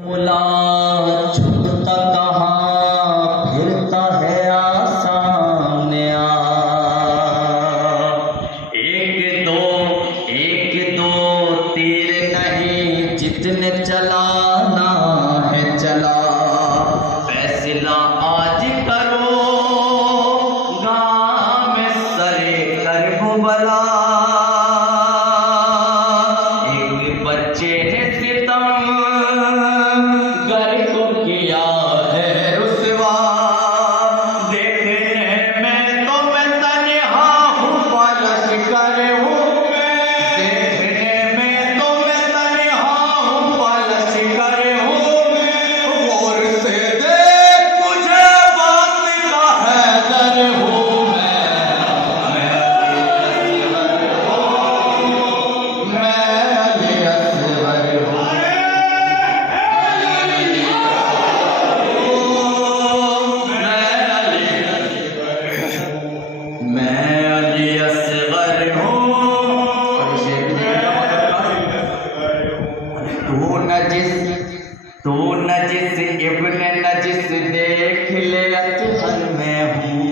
मुला छुपता कहाँ फिरता है सामने आ। एक दो तीर नहीं जितने चलाना है चला। फैसला आज करो गाँव में सरे कर वो बला। एक बच्चे ने सितम घर को किया है रुसवा। देखने में तो मैं तन्हा हूँ लश्कर हूँ। देखने में तो मैं तन्हा हूँ लश्कर हूँ। गौर से देख मुझे बात का हैदर हूँ मैं अली असगर हूँ। मैं अली असगर हूँ। तू नजिस इब्न नजिस देख ले अतहर मैं हूँ।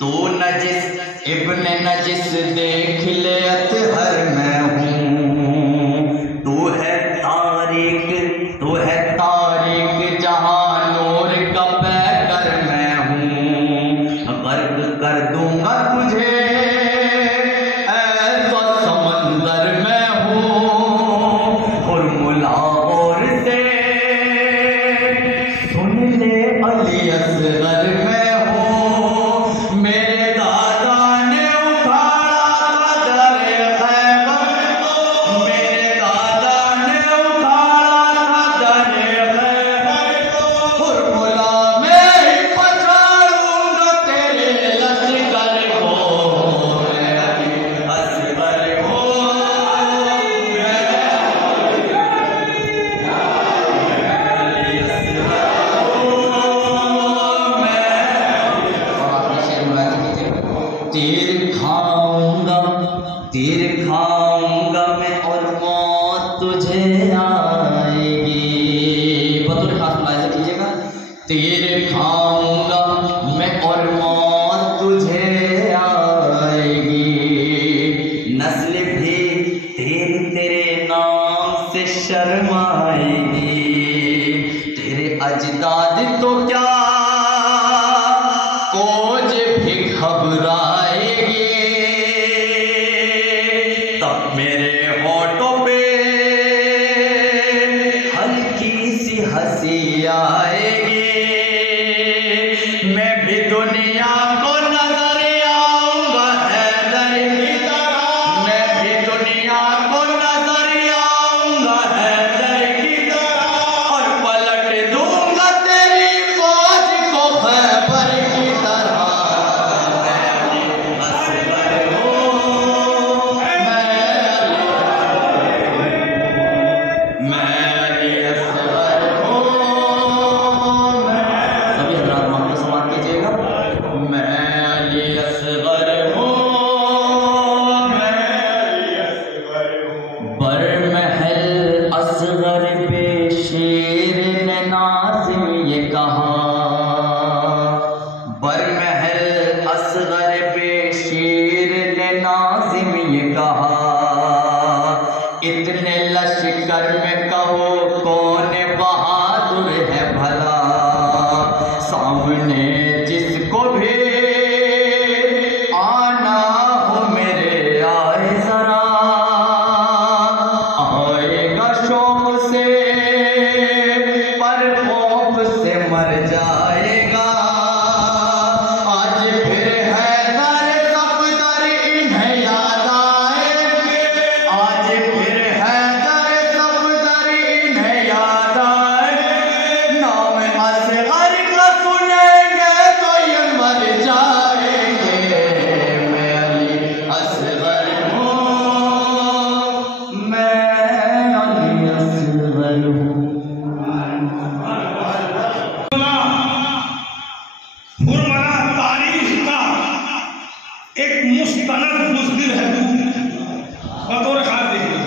तू नजिस इब्न नजिस देख ले अतहर मैं हूँ। तू है तारीक जहाँ नूर का पैकर मैं हूँ। गर्क कर दूंगा तुझे ऐसा समंदर मैं हूँ। फॉर्मूला और से सुन ले अली असगर मैं हूँ। मेरे दादा ने उखाड़ा था दरे खैबर। मेरे दादा ने उखाड़ा था दरे खैबर। फॉर्मूला में ही पछाड़ूंगा तेरे लश्कर को। मैं अली असगर हूँ। तीर खाऊंगा मैं और मौत तुझे आएगी। बतौर खास मुलाहिजा कीजिएगा। तीर खाऊंगा मैं और मौत तुझे आएगी। नस्ल भी तेरे नाम से शर्माएगी। तेरे अजदाद तो क्या कोज भी घबराएगी। तब मेरे होठों पे हल्की सी हंसी आएगी। मैं भी दुनिया को नजर आऊंगा हैदर की तरह। मैं भी दुनिया को नजर आऊंगा हैदर की तरह। और पलट दूंगा तेरी फौज को खैबर की तरह। असगर हूँ मैं अली असगर हूँ। सभी हज़रात मोहम्मद समात कीजिएगा। मैं अली असगर हूँ। बरमहल असगर पे शेर ने नाज़िम ये कहा। बरमहल असगर पे शेर ने नाज़िम ये कहा। इतने लश्कर में कहो कौन बहादुर है भला। सामने जिसको भी आना हो मेरे आए जरा। आएगा शौक से पर खौफ से मर जाएगा। आज फिर हैदर सफदर इन्हें याद आएंगे। आज फिर हैदर सफदर इन्हें याद आएंगे। नाम असगर का सुनेंगे तो ये मर जाएंगे। मैं अली असगर हूँ। मैं अली असगर हूँ। हुरमरा तारीख का एक मुस्तनद मुस्दिर है। बतौर खास देखिए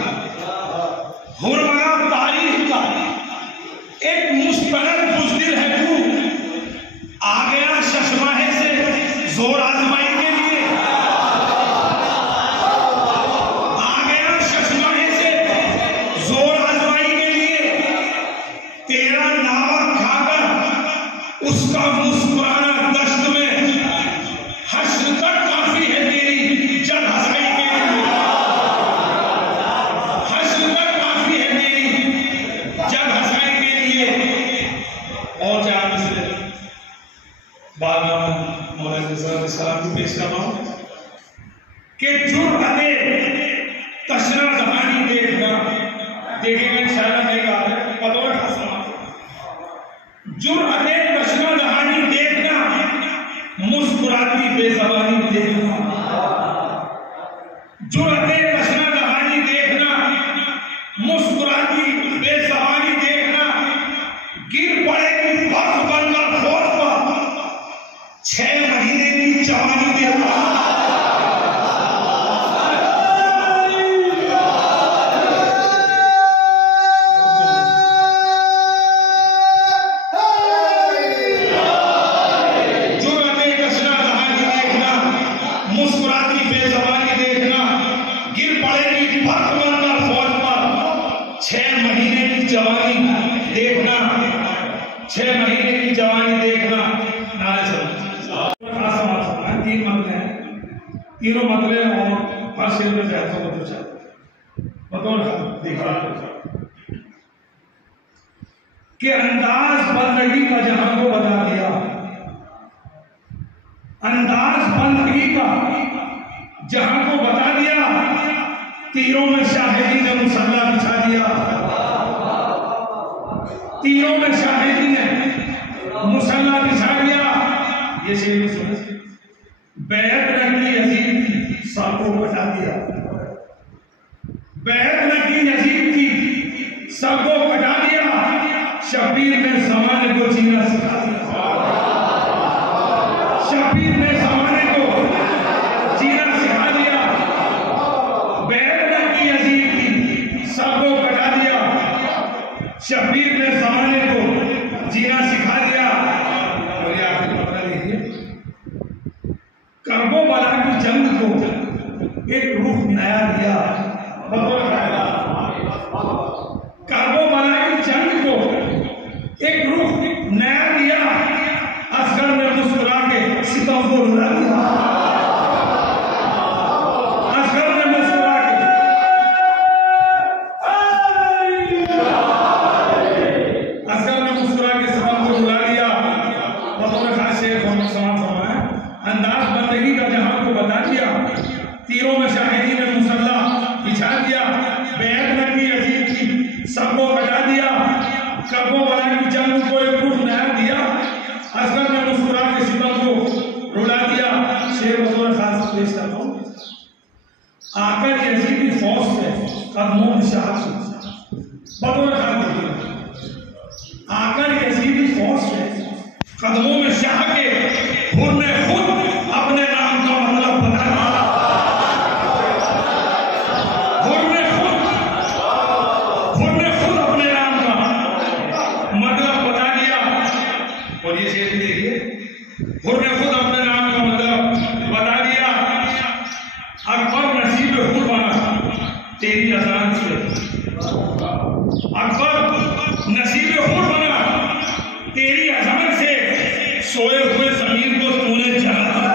हुरमरा तारीख का जोर आजमाई के लिए आ गया शशमाने से, जोर आजमाई के लिए तेरा नाम खाकर उसका मुस्कुराना दश्त में हश्र तक काफी है तेरी जग हंसाई के लिए, हश्र तक काफी है तेरी जग हंसाई के लिए। और चार मिसरे बाद मौलाना सलाम को पेश कर रहा हूं कि जुर्अते तशना जहानी देखना, देखेंगे शायद नहीं कहा है पदों का समाज, जुर्अते तशना जहानी देखना, मुस्कुराती बेज़बानी देखना, जुर्अते तशना जहानी देखना, मुस्कुराती बेज़बानी देखना, गिर पड़ेगी बर्फ बनकर फोट पर, 6 महीने की जवानी देखना। मुस्कुराती बेज़बानी देखना, गिर पड़ेगी बर्फ बनकर फौज पर, 6 महीने की जवानी देखना, 6 महीने की जवानी देखना। नारे सब 3 मतले हैं, तीनों मतले और हर शेर में जाए तो बतौर देखा कि अंदाज बंदगी का जहां को बता दिया, अंदाज बंदगी का जहां को बता दिया, तीरों में शाहिदी ने मुसल्ला बिछा दिया, तीरों में शाहिदी ने मुसल्ला बिछा दिया। ये शेर सुने, बैत नकी यजीद की सबको बता दिया, बैत नकी यजीद की सबको बता दिया, शबीर ने जमाने को जीना सिखा दिया, शबीर ने जमाने को जीना सिखा दिया, बैरना की यजीद की सबको कटा दिया, शबीर ने जमाने को जीना सिखा दिया। और ये आखिरी पता देखिए, करबो बला की जंग को एक रुख नया दिया, करबो बला की जंग को एक रुख नया दिया, असगर ने मुस्कुरा के सितम को रुला दिया, असगर ने मुस्कुरा के, असगर ने मुस्कुरा के सितम को रुला दिया। बतौर खास शेर समाप्त हुआ है, अंदाज बंदगी का जहां को बता दिया, तीरों में शाहिदी ने मुसल्ला बिछा दिया, बैत नकी यजीद की सबको हटा दिया, करबो बला की जंग को एक रुख नया दिया, असगर ने मुस्कुरा के सितम को रुला दिया। शेर बतौर खास पेश करता हूं, आकर यजीदी फौज से कदमों में शाह बतौर खास देखिए, आकर यजीदी फौज से कदमों में शाह के खुद ने खुद अपने नाम का मतलब बता दिया, खुद ने खुद अपने नाम का मतलब बता दिया। और ये शेर देखिए, खुद ने खुद अपने नाम का मतलब बता दिया, अकबर नसीब खुद बना तेरी अजान से, अकबर नसीब खुद बना तेरी अजान से, सोए हुए जमीन को तूने जगा दिया।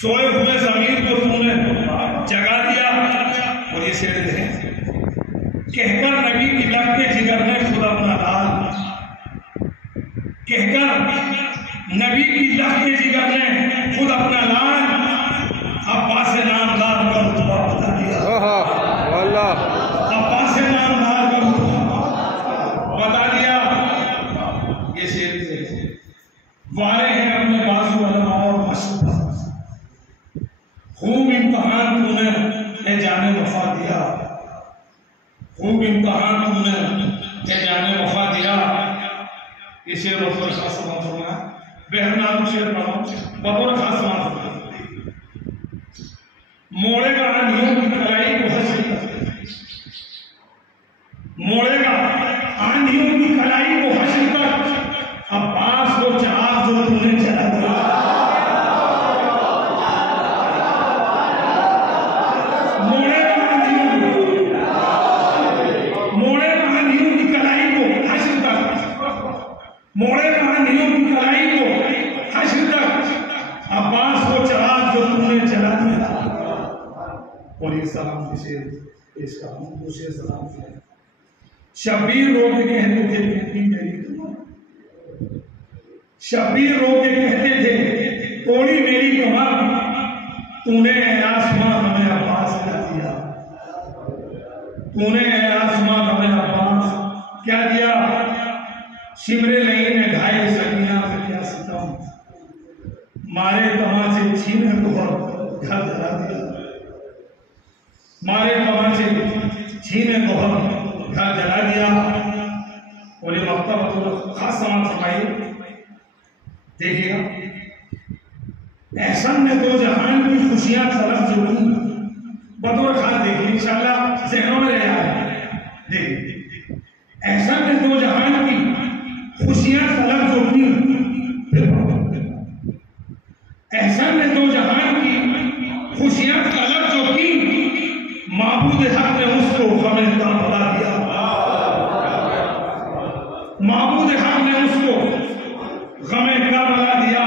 सोए हुए जमीन को तूने जगा दिया। और ये शेर है, कहकर नबी की लग के जिगर ने खुद अपना लाल, कहकर नबी की लग के जिगर ने खुद अपना लाल, अब्बास नामदार का रुतबा बता दिया, अब्बास नामदार का रुतबा बता दिया। ये शेर वारे हैं अपने बाजू अलमा और मशहूर, खूब इम्तहान तूने जाने वफा दिया, खूब इम्तहान तूने जाने वफा दिया। ये शेर बतौर खास समाप्त होगा। बेहनाम शेर पढ़ो बतौर खास समाप्त होगा। मोड़ेगा आंधियों की कलाई को हंसी तक, मोड़ेगा आंधियों की कलाई को हंसी तक, अब्बास को चाक जो तूने जला दिया। मोड़ेगा आंधियों की कलाई को हंसी तक, मोड़ेगा आंधियों की कलाई को हंसी तक, अब्बास को चाक जो तूने जला दिया। और ये सलाम किसे इसका दूसरे सलाम से शब्बीर रो के कहते थे बेटी मेरी कमर, शब्बीर रो के कहते थे तोड़ी मेरी कमर, तूने आसमां हमें अब्बास क्या दिया, तूने आसमां हमें अब्बास क्या दिया। शिमरे नहीं ने ढाई सकियां से क्या सितम, मारे तमाचे छीने तो घर जला दिया, मारे तमाचे छीने तो घर जला दिया। और ये वक्ता बतौर खास समाज फरमाइए। देखिएगा एहसन ने दो जहान की खुशियां तलब जो की, बतौर खास देखिए इंशाल्लाह ज़हनों में रह जाए। देखिए एहसन ने दो जहान की खुशियां तलब जो की, एहसन ने दो जहान की खुशियां तलब जो की, माबूद हक ने उसको गमे का भला दिया, माबूद हक ने उसको गमे का भला दिया,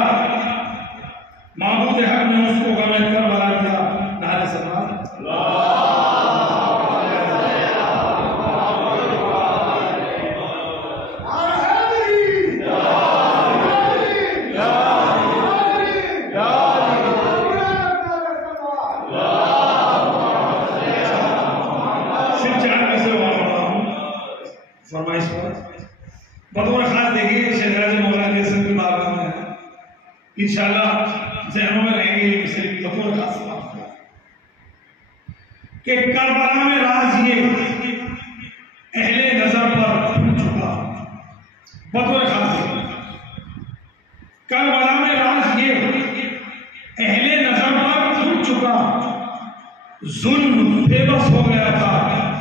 माबूद हक ने उसको गमे का भला दिया। नारे सलाम फरमाइश पर बतौर खास देखिए शहजाद मौला के संग की बात है इंशाल्लाह ज़हनों में रहेंगे। इसे बतौर खास बात कि करबला में राज ये अहले नजर पर झुका, बतौर खास करबला में राज ये अहले नजर पर झुक चुका, जुल्म बेबस हो गया था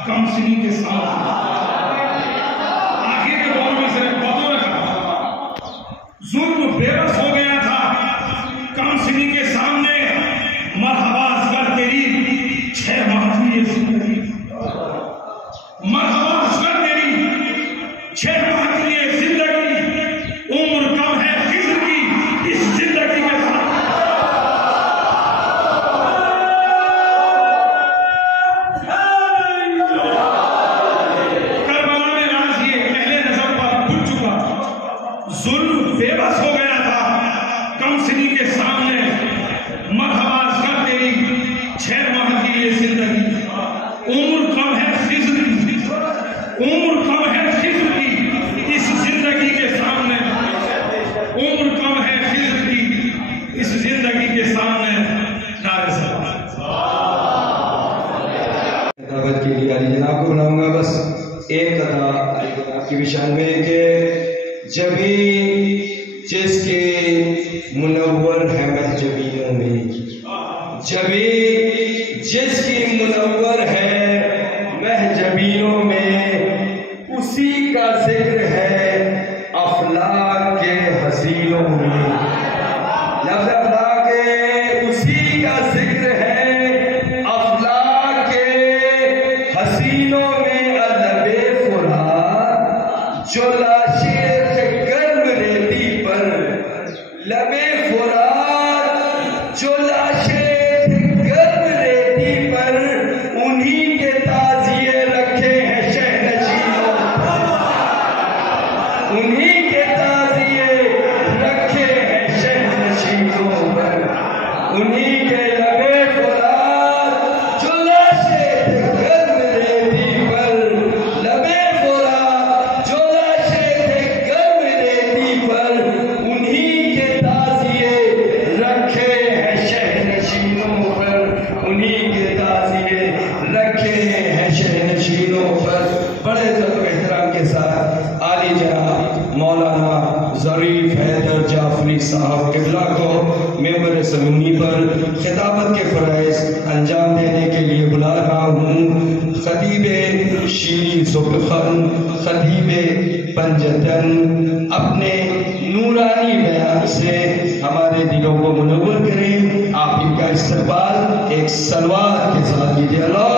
कमसिनी के साथ। जुल्म बेबस हो गया था कमसिनी के सामने, मरहबा असगर तेरी 6 माह की ये जिंदगी, मरहबा असगर तेरी 6 माह की ये जिंदगी, उम्र कम है खिज़्र की इस जिंदगी के साथ। करबला में राज ये पहले नजर पर खुल चुका, जुल्म बेबस हो गया था कमसिनी के सामने, मरहबा असगर तेरी 6 माह की ये जिंदगी, उम्र कम है खिज़्र की, उम्र कम है खिज़्र की इस जिंदगी के सामने, उम्र कम है खिज़्र की इस जिंदगी के सामने। नारे सलाम की निगारी जनाब को बनाऊंगा। बस एक कथा आपकी विशाल में कि जबी जिसके मुनव्वर है महजबीनों में, जबी जिसकी मुनव्वर है महजबीनों में, उसी का जिक्र है अफलाक के हसीनों में। लफ्ज़ अफलाक उसी का जिक्र है अफलाक के हसीनों में। अदबे फुरात जो लाशे लबे फुरात जो लाशे गर्म रेती पर, उन्हीं के ताजिए रखे हैं शहनशीनों, उन्हीं के ताजिए रखे हैं शहनशीनों पर, उन्हीं के लबे फुरात जो लाशे गर्म रेती पर, लबे फुरात जो लाशे गर्म रेती पर, उन्हीं बड़े इज्जत एहतराम के साथ आली जनाब मौलाना ज़रीफ हैदर जाफरी साहब किबला को मेंबर सलूनी पर खिताबत के फ़राइज़ अंजाम देने के लिए बुला रहा हूँ। खतीब शीरी सुबखन, खतीब पंजतन अपने नूरानी बयान से हमारे दिलों को मुनव्वर करें। आप इनका इस्तकबाल एक सलवात के साथ कीजिए। अल्लाह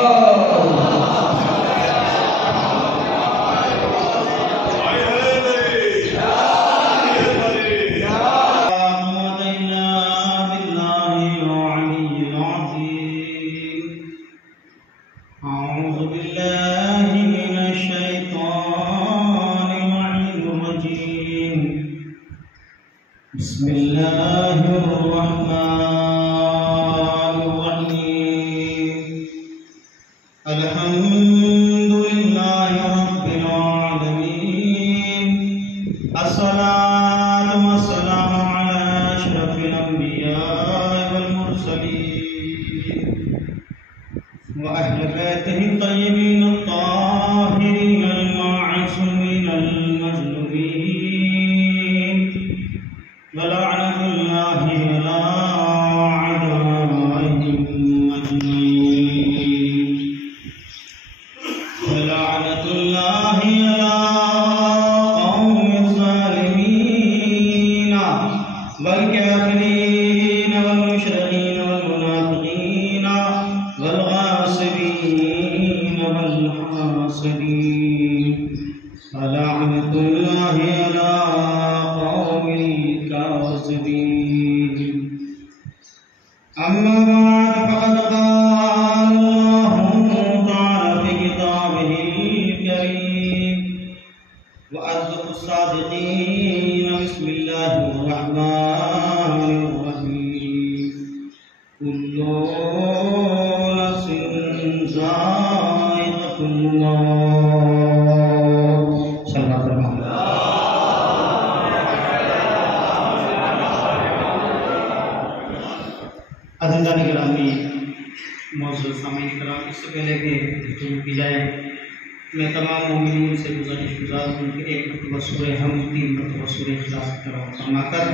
मैं तमाम मोमिनीन से गुज़ारिश हूँ कि एक मरतबा सूरह हम, 3 मरतबा सूरह इखलास की तिलावत फरमाकर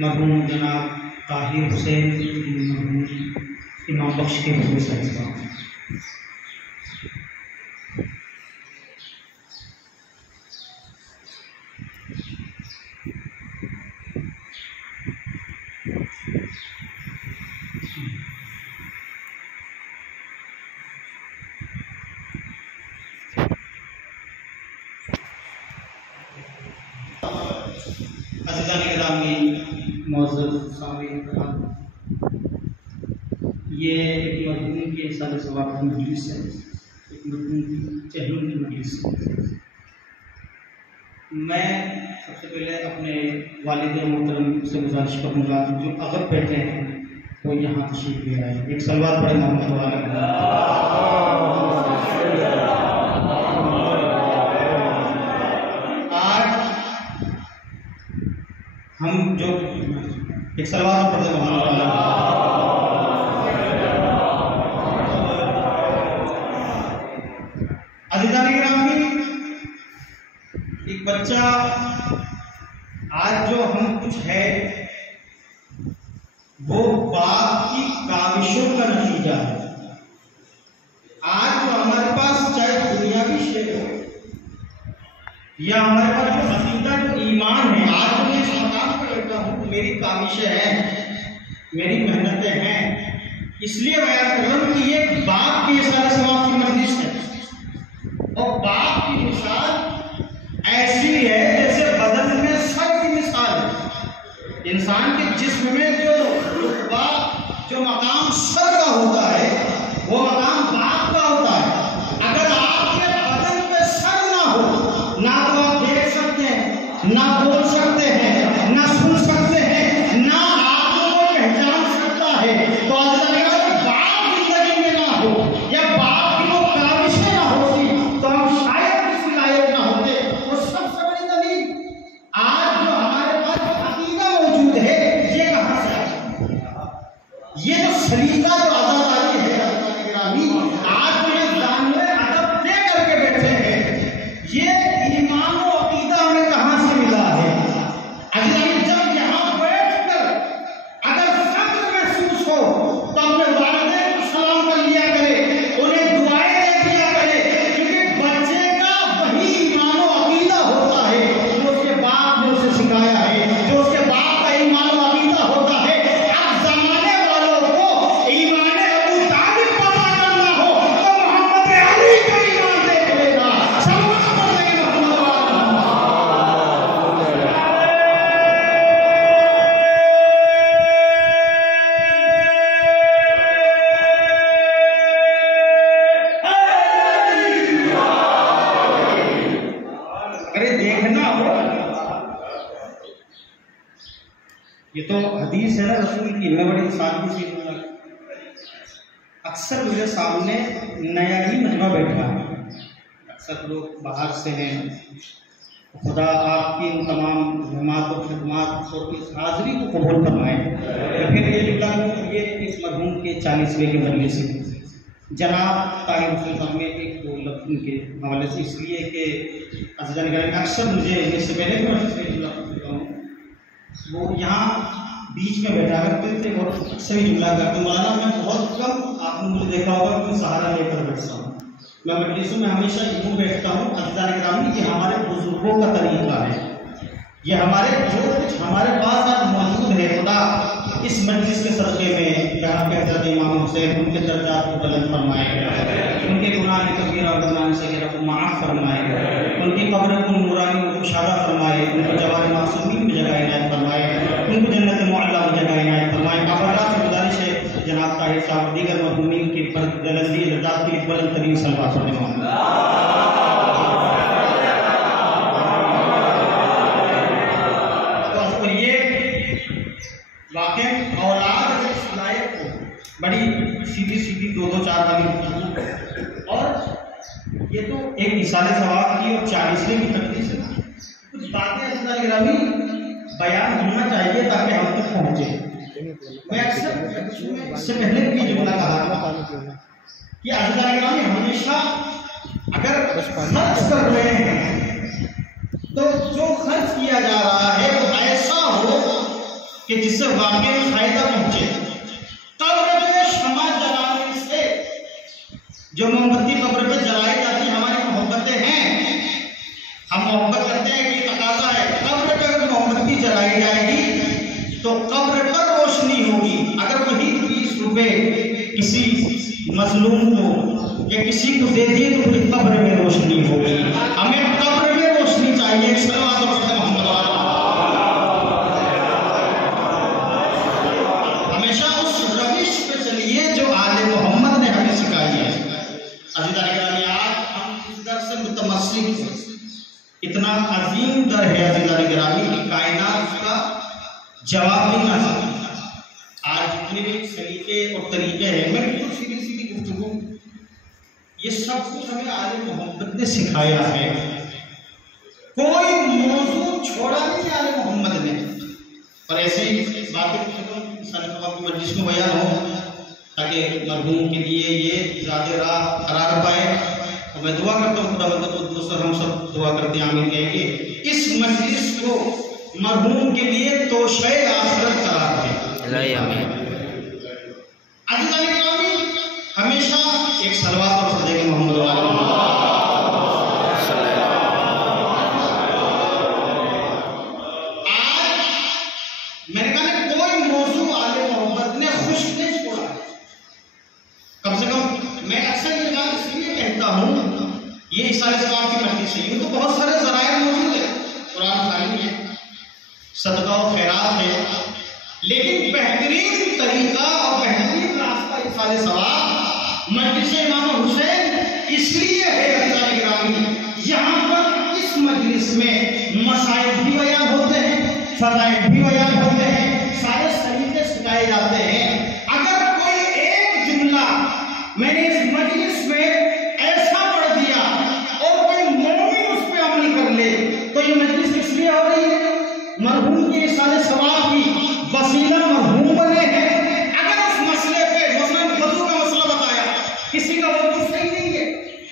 मरहूम जनाब ताहिर हुसैन मरहूम इमाम बख्श के हुक्म से ये एक मरहूम के सारे सवाब की मजलिस है, एक मरहूम की चहलों की मजलिस है। मैं सबसे पहले अपने वालिद मोहतरम से गुजारिश करूँगा जो अगर बैठे हैं वो यहाँ तशरीफ ले आए। एक सलवात पढ़े मोहम्मद वाले। आज हम जो एक सलवात पढ़े मोहम्मद वाले। एक बच्चा आज जो हम कुछ है वो बाप की काविशों का नतीजा है। आज जो हमारे पास चाहे दुनियावी शेर हो या हमारे पास जो अकीदा जो ईमान है, आज मैं इस मकाम पर बैठा हूँ तो मेरी काविशें हैं, मेरी मेहनतें हैं। इसलिए बयान कर रहा हूँ कि ये बाप की सारे समाज की मजलिस है और बाप की मिसाल ऐसी है जैसे बदन में सर की मिसाल है। इंसान के जिस्म में जो रुतबा जो मकाम सर का होता है वो मकाम बाप का होता है। अगर आपके बदन पे सर ना हो, ना तो आप देख सकते हैं, ना बोल सकते हैं, ना सुन सकते हैं, ना आपको कोई पहचान सकता है, तो अगर बाप जिंदगी में ना हो या बाप की वो काविशें ना होती तो हम शायद किसी लायक ना होते। वो सबसे बड़ी दलील आज जो हमारे पास अकीदा मौजूद है ये कहाँ से आया? ये जो सलीका जो आजादारी है आज जो ये जानवे अदब दे करके बैठे हैं, ये ईमान और अकीदा हमें कहाँ से मिला है? ये तो हदीस है ना रसूल की, मैं बड़ी सादगी से कहूँगा। अक्सर मेरे सामने नया ही मजमा बैठा है, अक्सर लोग बाहर से हैं। खुदा आपकी इन तमाम रहमत और खिदमत और इस हाज़िरी को कबूल फरमाए। फिर ये जुमला ये इस मरहूम के 40वें के मरने से जनाब ताहिर हुसैन साहब में एक दो लफ्ज़ उनके हवाले से, इसलिए कि अज़ीज़ान गिरामी अक्सर मुझे इससे पहले भी मैं से जुमला पूछता हूँ, वो यहाँ बीच में बैठा करते थे और अक्सर ही जुमला करते। मौलाना मैं बहुत कम, आपने मुझे देखा होगा कि सहारा लेकर बैठता हूँ, मैं मजलिसों में हमेशा यूँ बैठता हूँ। अज़ीज़ान गिरामी ये हमारे बुजुर्गों का तरीका है, ये हमारे जो कुछ हमारे पास आज मौजूद है, खुदा इस मजलिस के सदक़े में जहाँ पे हज़रत इमाम हुसैन उनके दर्जात को बुलंद फरमाए, उनके गुनाह कबीरा और गुनाह सगीरा को माफ़ फरमाए, उनकी कब्र को नूरानी और खुशादा फरमाए, उनको जवान मासूमीन में जगह इनायत फरमाए, उनको जन्नत मुअल्ला में जगह इनायत फरमाए। अल्लाह से गुजारिश है जनाब ताहिर साहब दीगर मरहूमीन की जल्दी रज़ात की बुलंद तरीन सलवात फरमाएं। वाकई औलाद इस लायक को बड़ी सीधी सीधी दो चार वाली, और ये तो एक मिसाल सवाब की और 40वें की तकलीफ से कुछ बातें अज़ीज़ान गिरामी बयान होना चाहिए ताकि हम तक पहुँचे। मैं अक्सर इससे पहले भी जुमला कहा था कि अज़ीज़ान गिरामी हमेशा अगर खर्च कर रहे हैं तो जो खर्च किया जा रहा है वो ऐसा हो कि जिससे वाकई फायदा पहुंचे। कब्र पे शमा जलाने से, जो मोमबत्ती कब्र पे जलाई जाती हमारी मोहब्बतें हैं, हम मोहब्बत करते हैं कि तकाजा है, कब्र पे अगर मोमबत्ती जलाई जाएगी तो कब्र पर रोशनी होगी। अगर वही 20 रुपए किसी मजलूम को या किसी को दे दिए तो फिर कब्र में रोशनी होगी। हमें कब्र में रोशनी चाहिए। हमेशा उस रविश पे चलिए जो आले मोहम्मद ने हमें सिखाई है। अज़ीज़ान गिरामी आज हम इस दर से मुतमस्सिक हैं, इतना अजीम दर है अज़ीज़ान गिरामी की कायनात का जवाब नहीं आ सकता। आज जितने भी सलीके और तरीके हैं, मैं बिल्कुल सीधी सीधी गुफ्तगू, ये सब कुछ हमें आले मोहम्मद ने सिखाया है। कोई मौजूद छोड़ा नहीं आले मोहम्मद ने। और ऐसी बातें की मजलिस में बयान हो ताकि मरहूम के लिए ये ज़्यादा राह करार पाए। और मैं दुआ करता हूँ खुदा बंदा तो दोस्तों हम सब दुआ करते हैं, आमीन कहेंगे। इस मजलिस को मरहूम के लिए तोशे आखिरत करार दें। अज़ीज़ान गिरामी हमेशा एक सलवात और सल्लल्लाहु मोहम्मद मैंने कहा ना, कोई मौजू आले मोहम्मद ने खुश नहीं छोड़ा। कम से कम मैं अक्सर ये बात इसलिए कहता हूँ, ये इसाले सवाब की मजलिस है, यूँ तो बहुत सारे ज़राए मौजूद है, कुरान खानी है, सदका और खैरात है, लेकिन बेहतरीन तरीका और बेहतरीन रास्ता इसाले सवाब मजलिस इमाम हुसैन इसलिए है। अज़ीज़ान गिरामी यहाँ पर इस मजलिस में मसाइल भी बयान होते हैं, फ़ज़ाइल भी बयान होते हैं, सारे सलीके सिखाए जाते हैं। अगर कोई एक जुमला मैंने इस मजलिस में ऐसा पढ़ दिया और कोई मोमिन उस पर अमल कर ले तो ये मजलिस इसलिए हो रही है मरहूम के इसाले सवाब की वसीला मरहूम बने हैं। अगर उस मसले पे मसलन वज़ू का मसला बताया, किसी का वज़ू सही नहीं है,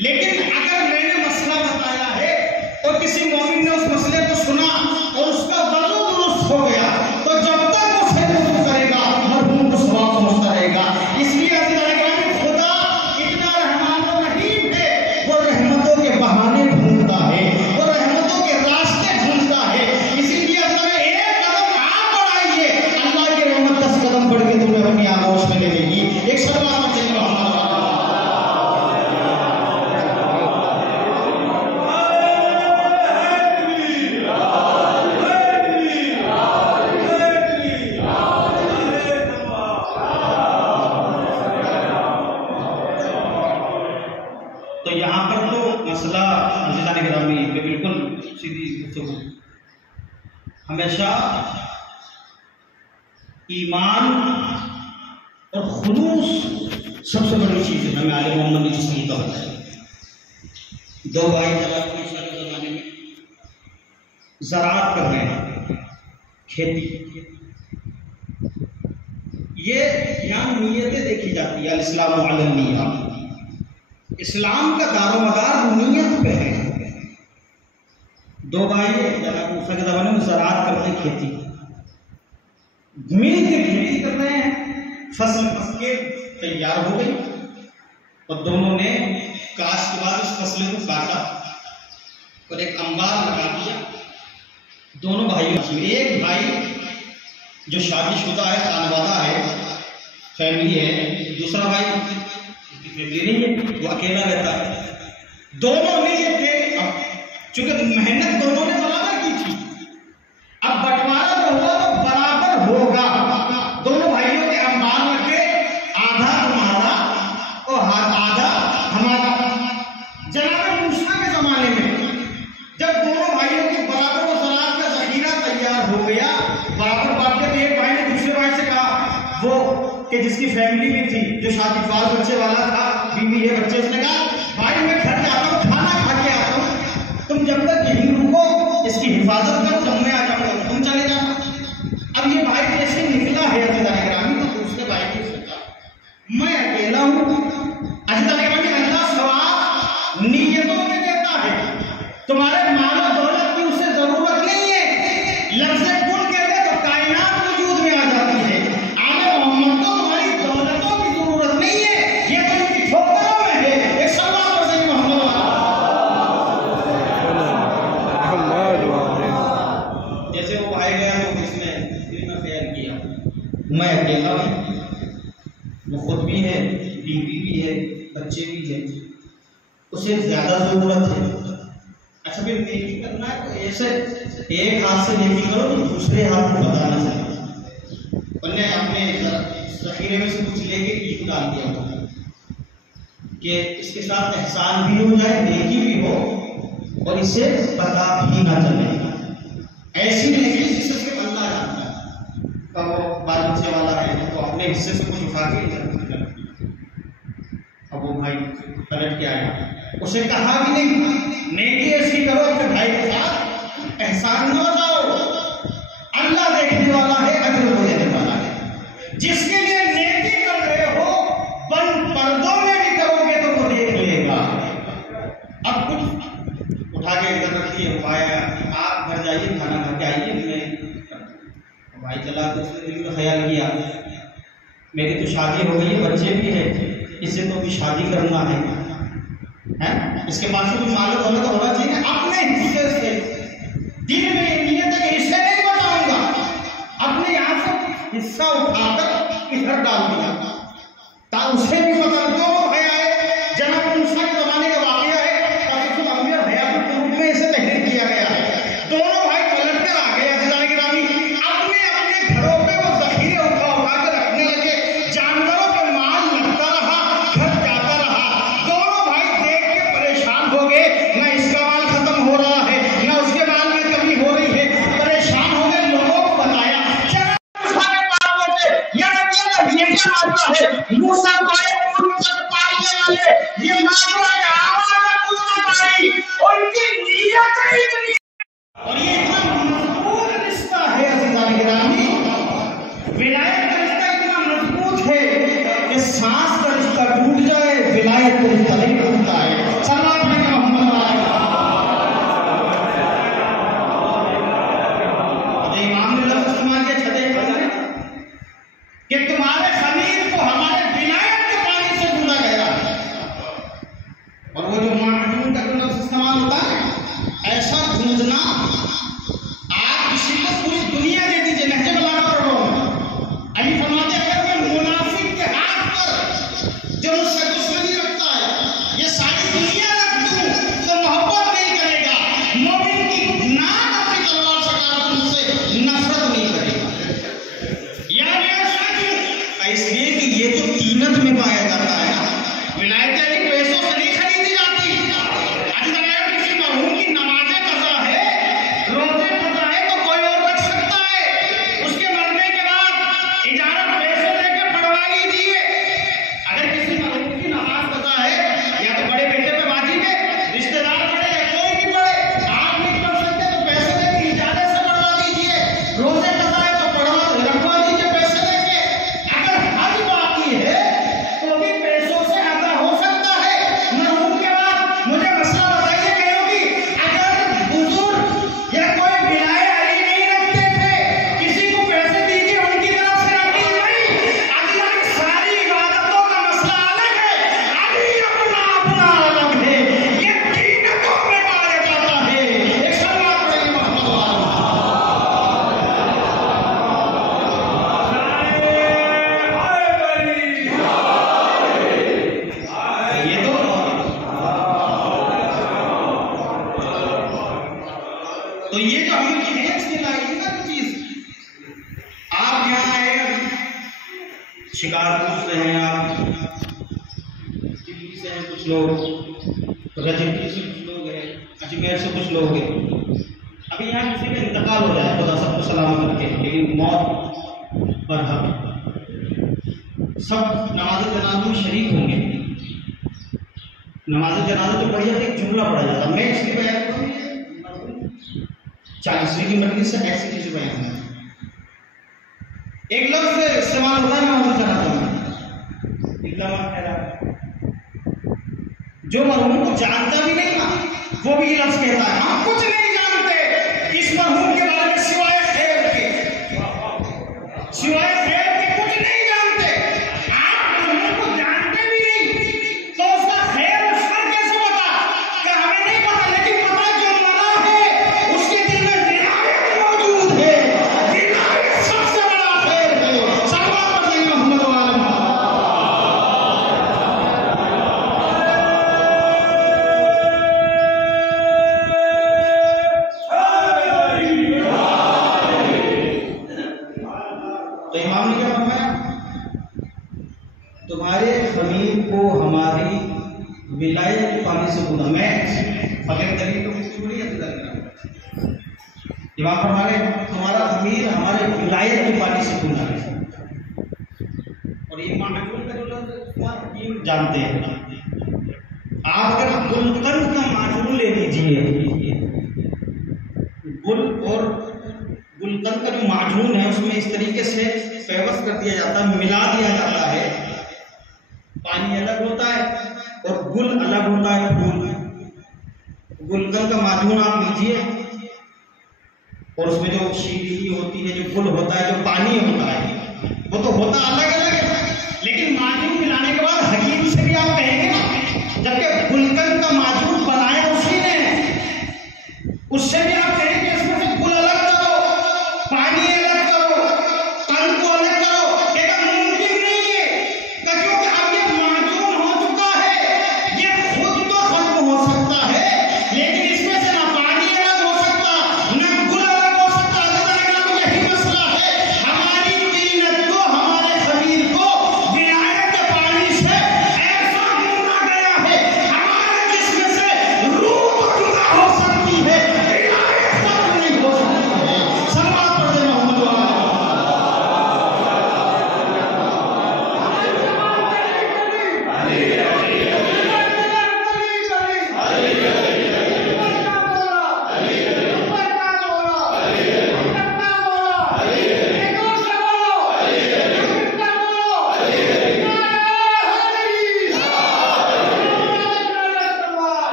लेकिन अगर मैंने मसला बताया है और किसी मोमिन ने उस मसले को सुना और उसका वज़ू दुरुस्त हो गया तो जब तक वो फिर वज़ू करेगा मरहूम को सवाब पहुंचता रहेगा। इसलिए अज़ीज़ान गिरामी खुदा इतना रहमान और रहीम है, वो रहमतों के बहाने ढूंढता है, वो रहमतों के रास्ते ढूंढता है। इसीलिए अगर एक कदम आप बढ़ाइए, अल्लाह की रहमत 10 कदम बढ़ के तुम्हें अपनी आगोश में ले लेगी। एक सलवात तो यहाँ पर तो मसला अज़ीज़ान गिरामी पे बिल्कुल सीधी गुफ्तगू। हमेशा ईमान और खुलूस सबसे बड़ी चीज है। हमें आले मोहम्मद ने जिसकी तो बताया, दो भाई जमाने में ज़राअत कर रहे हैं, खेती। ये यहाँ नीयतें देखी जाती है, इस्लाम अल निय्या। इस्लाम का दारोमदार नीयत पे है। दो भाई जनाब मूसा के ज़माने में ज़राअत करते हैं, खेती मिल के खेती कर रहे हैं। फसल पक के तैयार हो गई और दोनों ने काश के बाद उस फसल को काटा और एक अंबार लगा दिया। दोनों भाइयों में एक भाई जो शादीशुदा है, खानवादा है, फैमिली है, दूसरा भाई फैमिली नहीं है, वो अकेला रहता है। दोनों ने ये देख, चूंकि मेहनत दोनों ने बराबर की थी, अब बंटवारा जो हुआ तो बराबर होगा। दोनों भाइयों के अंबार रखे, आधा तुम्हारा और आधा हमारा। जनाब मूसा के जमाने में जब दोनों भाइयों के बराबर वो ज़राअत का ज़ख़ीरा तैयार हो गया, बराबर बांट के, एक भाई ने दूसरे भाई से कहा, वो कि जिसकी फैमिली में थी, जो शादीशुदा बच्चे वाला था, बीवी है, बच्चे, उसने कहा भाई मैं घर जाता हूँ, खाना खा के आता हूँ, तुम जब तक यहीं रुको, इसकी हिफाजत करो, जब मैं आ जाऊंगा तुम चले जाना। अब ये भाई जैसे निकला है अज़ीज़ान-ए-गिरामी, तो दूसरे भाई ने सोचा मैं अकेला हूँ। अज़ीज़ान-ए-गिरामी, अल्लाह सवाब नीयतों में देता है। तुम्हारे माल और दौलत की उससे जरूरत नहीं है। लफ्ज़ कुल कह दे तो कायनात वजूद में आ जाती है। आले मोहम्मद को तुम्हारी दौलतों की जरूरत नहीं है, ये तो इनकी ठोकरों में है। एक सल्लल्लाहु अलैहि मोहम्मद। जैसे वो भाई गया तो इसने दिल में ख्याल किया मैं अकेला हूँ, वो खुद भी है, बीवी भी है, बच्चे भी है, उसे ज्यादा जरूरत है। अच्छा फिर नेकी करना है तो ऐसे एक हाथ से नेकी करो तो दूसरे हाथ को बताना चाहिए। उन्होंने अपने ज़ख़ीरे में से कुछ लेके ईद डाल दिया कि इसके साथ एहसान भी हो जाए, नेकी भी हो और इसे पता भी ना चले। ऐसी नेकी जिससे सिर्फ अल्लाह जानता है। तो वो बाल बच्चे वाला है तो अपने हिस्से से कुछ उठा के इधर। अब वो भाई पलट के आया, उसे कहा भी नहीं नेकी ऐसी करो अपने भाई के साथ, एहसान न बताओ, अल्लाह देखने वाला है, अजर को देने वाला है। जिसके लिए नेकी कर रहे हो बंद पर्दों में भी करोगे तो वो देख लेगा। अब कुछ उठा के इधर रख दिए, पाया आप घर जाइए, खाना खा के आइए, मैं भाई चला तो उसने दिल में ख्याल किया मेरी तो शादी हो गई है, बच्चे भी है, इसे तो भी शादी करना है, इसके पास भी मालूम होना तो होना चाहिए। अपने हिस्से से दिल में नियत है कि इसे नहीं बताऊंगा, अपने यहाँ से हिस्सा उठाकर इधर डाल दिया ताकि उसे भी पता लगे। वो भय आए, जनाब मूसा के जमाने का वाकया है, ताकि अंबिया हयात के रूप में इसे तहरीर किया गया है। दोनों भाई पलट कर आ गए अज़ीज़ान-ए-गिरामी, अपने अपने घरों पे वो ज़ख़ीरे उठा कर रखने लगे। जानवरों पे माल लगता रहा, घर जाता रहा। दोनों भाई देख के परेशान हो गए, ना इसका माल खत्म हो रहा है, ना उसके माल में कमी हो रही है। परेशान हो गए, लोगों को बताया मूसा को पालने वाले ये मामला है, आवाज़ उनकी नीयत है इतनी, और ये इतना मजबूत रिश्ता है अज़ीज़ान-ए-गिरामी, विलायत का रिश्ता इतना मजबूत है कि सांस का रिश्ता टूट जाए, विलायत का रिश्ता नहीं टूटता है। सल्लल्लाहु अलैहि मोहम्मद। इमाम ने लफ्ज़ इस्तेमाल किया छठे कि तुम्हारे खमीर को हमारे विलायत के पानी से गूंदा गया। और वो जो माजून का जो लफ्ज़ इस्तेमाल होता है, ऐसा गूंजना आप किसी को पूरी दुनिया दे दीजिए। लहजे में लाना पड़ रहा हूँ, अभी फरमाते अगर मैं मुनाफिक के हाथ पर जो मुझसे दुश्मनी रखता है ये सारी दुनिया रख दूं तो मोहब्बत नहीं करेगा। मोमिन की नाक अपनी तलवार से काट दूं, उससे नफरत नहीं करेगा। रोजे कसा है तो रखवा दीजिए पैसे लेके। अगर हज बाकी है तो भी पैसों से अदा हो सकता है। मरहूम के बाद मुझे मसला बताइए कहोगी, अगर बुजुर्ग या कोई बिलाए अली नहीं रखते थे, किसी को पैसे दीजिए उनकी तरफ से रखी नहीं। अल्लाह की सारी इबादतों का मसला अलग है, अली अपना अपना अलग है। ये कीमतों में मारा जाता है। एक सलाम पढ़ेंगे मोहम्मद तो ये जो हमें खेच दिलाई ना चीज, आप यहाँ आए शिकारपुर से हैं, आप दिल्ली से हैं, कुछ लोग रजौरी से, कुछ लोग हैं अजमेर से, कुछ लोग हैं। अभी यहाँ किसी का इंतकाल हो जाए, खुदा सबको सलामत रखे, लेकिन मौत पर हक सब नमाज जनाजा में शरीक होंगे। नमाज जनाजा तो बढ़िया एक जुमला पढ़ा जाता, मैं इसलिए बयान करूँ 40वीं की मजलिस से ऐसी चीजें बयान है। एक लफ्ज इस्तेमाल होता है नमाज जनाजा में, इल्ला मा खैरा। जो मरहूम को जानता भी नहीं ना, वो भी ये लफ्ज कहता है, हम कुछ नहीं जानते इस मरहूम के बारे में सिवाय खैर के, सिवाय खैर के कुछ नहीं जानते। आप मरहूम को जानते भी नहीं तो उसका खैर और शर कैसे पता? कि हमें नहीं पता, लेकिन पता जो मरा है उसके दिल में विलायत मौजूद है। विलायत सबसे बड़ा खैर है। सल्लल्लाहु अलैहि मोहम्मद वाला तो इमाम ने क्या फरमाया? तुम्हारे खमीर को हमारी विलायत के पानी से गूंदा। मैं फकीर दलील तो किसी नहीं है। इमाम फरमा रहे तुम्हारा खमीर हमारे विलायत के पानी से गूंदा। और ये माजून का जो लफ्ज़ जानते हैं, आप अगर गुलकंद का माजून ले लीजिए, गुल और गुलकंद का जो माजून है उसमें इस तरीके से फेवस कर दिया जाता है, मिला दिया जाता है। पानी अलग होता है और गुल अलग होता है। गुलकंद का माजून आप लीजिए और उसमें जो शीरी होती है, जो गुल होता है, जो पानी होता है, वो तो होता अलग अलग है। लेकिन माजून मिलाने के बाद हकीम से भी आप कहेंगे ना, जबकि गुलकंद का माजून बनाया उसी ने, उससे भी आप कहेंगे इसमें से गुल अलग करो, पानी अलग करो, कंद को अलग करो। कहता मुमकिन नहीं है, क्योंकि अब ये माजून हो चुका है, ये खुद तो खत्म हो सकता है, लेकिन इसमें से ना पानी अलग हो सकता, ना गुल अलग हो सकता। तो यही मसला है, हमारी तीनत को, हमारे खमीर को विलायत के पानी से ऐसा गूंदा गया है, हमारे जिस्म से रूह तो जुदा हो सकती है, विलायत खत्म नहीं हो सकती है। सल्लल्लाहु अलैहि मोहम्मद